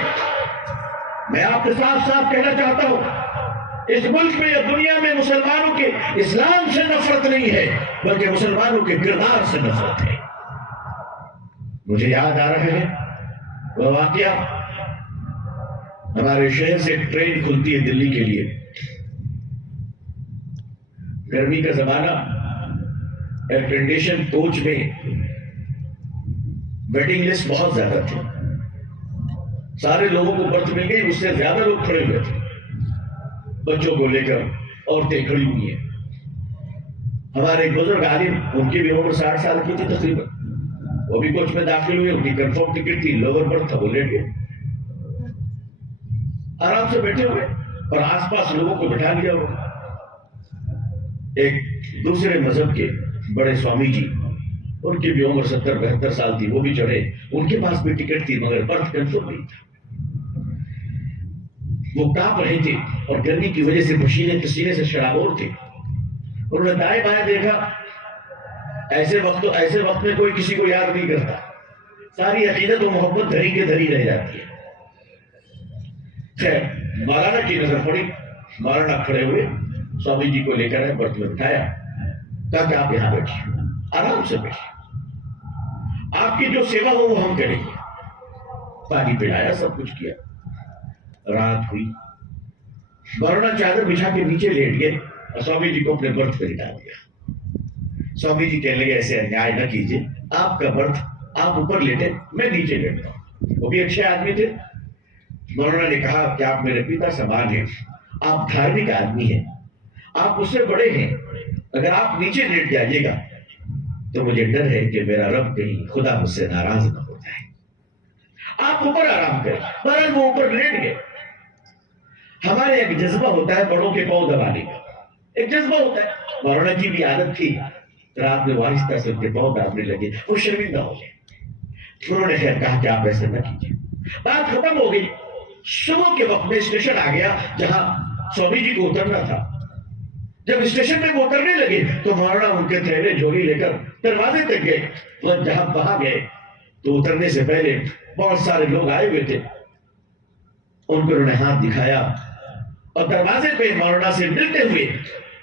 میں آپ کے ساتھ صاف کہنا چاہتا ہوں، اس ملک میں یا دنیا میں مسلمانوں کے اسلام سے نفرت نہیں ہے بلکہ مسلمانوں کے کردار سے نفرت ہے. مجھے یاد آ رہا ہے وہ واقعہ، ہمارے شہر سے ایک ٹرین کھلتی ہے دلی کے لیے. گرمی کا زمانہ، ایئر کنڈیشن کوچ میں ویٹنگ لسٹ بہت زیادہ تھی. سارے لوگوں کو برتھ مل گئی، اس سے زیادہ لوگ کھڑے ہوئے تھے. بچوں کو لے کر عورتیں کھڑی ہوئی ہیں. ہمارے ایک بزرگ عالم، ان کی بھی عمر 60 سال کی تھی تقریباً، وہ بھی کوچ میں داخل ہوئے. ان کی کنفرم ٹکٹ تھی، لوور برتھ تھا، وہ لیٹ گئے. آرام سے بیٹھے ہوئے اور آس پاس لوگوں کو بٹھا لیا ہوا. ایک دوسرے مذہب کے بڑے سوامی جی، ان کی بھی عمر 70-72 سال تھی، وہ بھی چڑھے. ان کے پاس بھی ٹکٹ تھی مگر برتھ کنفرم نہیں تھا. وہ کانپ رہے تھے اور گرمی کی وجہ سے پسینے سے شرابور تھے. انہوں نے دائیں بائیں دیکھا. ایسے وقت میں کوئی کسی کو یاد نہیں کرتا. ساری عقیدت و محبت دھری کے دھری رہ جاتی ہے. خیر، مولانا کی نظر پڑی. مولانا کھڑے ہوئے، سوامی جی کو لے کر برتھ میں بٹھایا، کہا کہ آپ یہاں بیٹھیے، آرام سے بیٹھیے، آپ کی جو سیوا ہو وہ ہم کریں گے. پانی پلایا، سب کچھ کیا. رات ہوئی، مولانا چادر بچھا کے نیچے لیٹ گئے اور سوامی جی کو اپنے برتھ پہ لٹا دیا. سوامی جی کہنے لگے ایسے انیائے نہ کیجیے، آپ کا برتھ آپ اوپر لیٹے، میں نیچے لیٹتا ہوں. وہ بھی اچھے آدمی تھے. مولانا نے کہا کہ آپ میرے پتا سمان ہیں، آپ دھارمک آدمی ہیں، آپ اس سے بڑے ہیں، اگر آپ نیچے لیٹ جائیے گا تو مجھے ڈر ہے کہ میرا رب کہیں خدا مجھ سے ناراض نہ ہو جائے. آپ اوپر آرام کریں. بہرحال وہ اوپر لیٹ گئے. ہمارے ایک جذبہ ہوتا ہے بڑوں کے پاؤں دبانے کا، ایک جذبہ ہوتا ہے. مولانا کی بھی عادت تھی، رات میں آہستہ سے ان کے پاؤں دبانے لگے، وہ شرمندہ ہو گئے. انہوں نے خیر کہا کہ آپ ایسے نہ کیجیے. بات ختم ہو گئی. صبح کے وقت میں اسٹیشن آ گیا جہاں سوامی جی کو اترنا تھا. جب اسٹیشن میں وہ اترنے لگے تو مولانا ان کے تھیلے جھولی لے کر دروازے تک گئے. وہ جہاں وہاں گئے تو اترنے سے پہلے بہت سارے لوگ آئے ہوئے تھے. ان کو انہوں نے ہاتھ دکھایا اور دروازے پہ مولانا سے ملتے ہوئے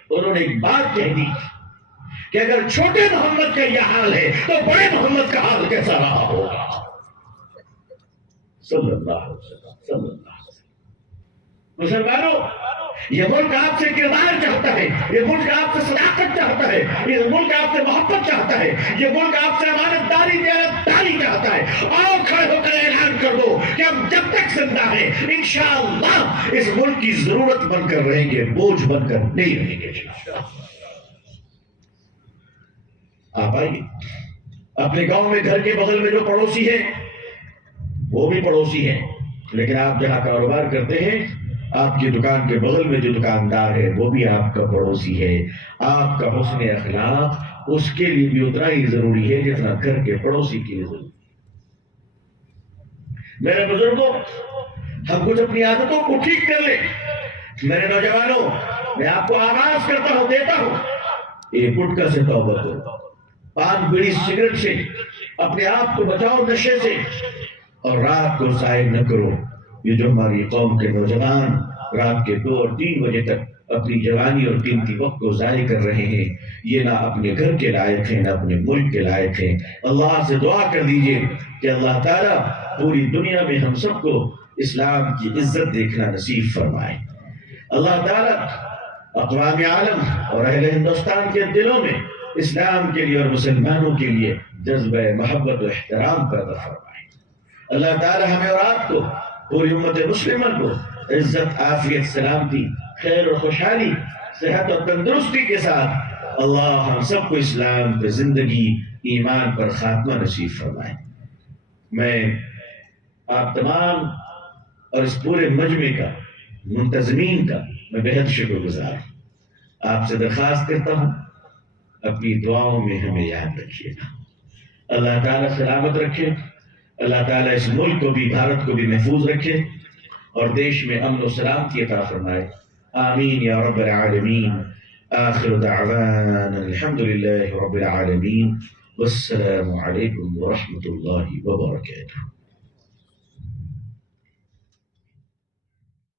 انہوں نے ایک بات کہہ دی کہ اگر چھوٹے محمد کا یہ حال ہے تو بڑے محمد کا حال کیسا رہا ہوگا. صلی اللہ علیہ وسلم. صلی اللہ علیہ وسلم. مسلمانوں، یہ ملک آپ سے کردار چاہتا ہے، یہ ملک آپ سے صداقت چاہتا ہے، یہ ملک آپ سے محبت چاہتا ہے، یہ ملک آپ سے امانت داری دیانتداری چاہتا ہے. آؤ کھڑے ہو کر اعلان کر دو کہ ہم جب تک زندہ ہیں انشاءاللہ اس ملک کی ضرورت بن کر رہیں گے، بوجھ بن کر نہیں رہیں گے. آپ آئیے اپنے گاؤں میں گھر کے بغل میں جو پڑوسی ہیں وہ بھی پڑوسی ہیں، لیکن آپ جہاں کاروبار کرتے ہیں آپ کی دکان کے بغل میں جو دکاندار ہے وہ بھی آپ کا پڑوسی ہے. آپ کا حسن اخلاق اس کے لیے بھی اتنا ہی ضروری ہے جتنا گھر کے پڑوسی کے لیے ضروری. میرے بزرگوں، ہم کچھ اپنی عادتوں کو ٹھیک کر لیں. میرے نوجوانوں، میں آپ کو آغاز کرتا ہوں، دیتا ہوں، ایک گٹکا سے توبہ کرو، پان بیڑی سگریٹ سے اپنے آپ کو بچاؤ، نشے سے، اور رات کو ضائع نہ کرو. یہ جو ہماری قوم کے نوجوان رات کے 2 اور 3 بجے تک اپنی جوانی اور قیمتی وقت کو ضائع کر رہے ہیں، یہ نہ اپنے گھر کے لائق ہیں نہ اپنے ملک کے لائق ہیں. اللہ سے دعا کر دیجئے کہ اللہ تعالیٰ پوری دنیا میں ہم سب کو اسلام کی عزت دیکھنا نصیب فرمائے. اللہ تعالیٰ اقوام عالم اور اہل ہندوستان کے دلوں میں اسلام کے لیے اور مسلمانوں کے لیے جذبہ محبت و احترام پیدا فرمائے. اللہ تعالیٰ ہمیں اور آپ کو، پوری امت مسلمہ کو، عزت، عافیت، سلامتی، خیر و خوشحالی، صحت اور تندرستی کے ساتھ اللہ ہم سب کو اسلام پہ زندگی، ایمان پر خاتمہ نصیب فرمائے. میں آپ تمام اور اس پورے مجمع کا، منتظمین کا میں بہت شکر گزار ہوں. آپ سے درخواست کرتا ہوں اپنی دعاؤں میں ہمیں یاد رکھیے گا. اللہ تعالیٰ سلامت رکھے. اللہ تعالیٰ اس ملک کو بھی، بھارت کو بھی محفوظ رکھے اور دیش میں امن و سلامتی عطا فرمائے. آمین یا رب العالمین. آخر دعوانا الحمدللہ رب العالمین. والسلام علیکم ورحمۃ اللہ وبرکاتہ.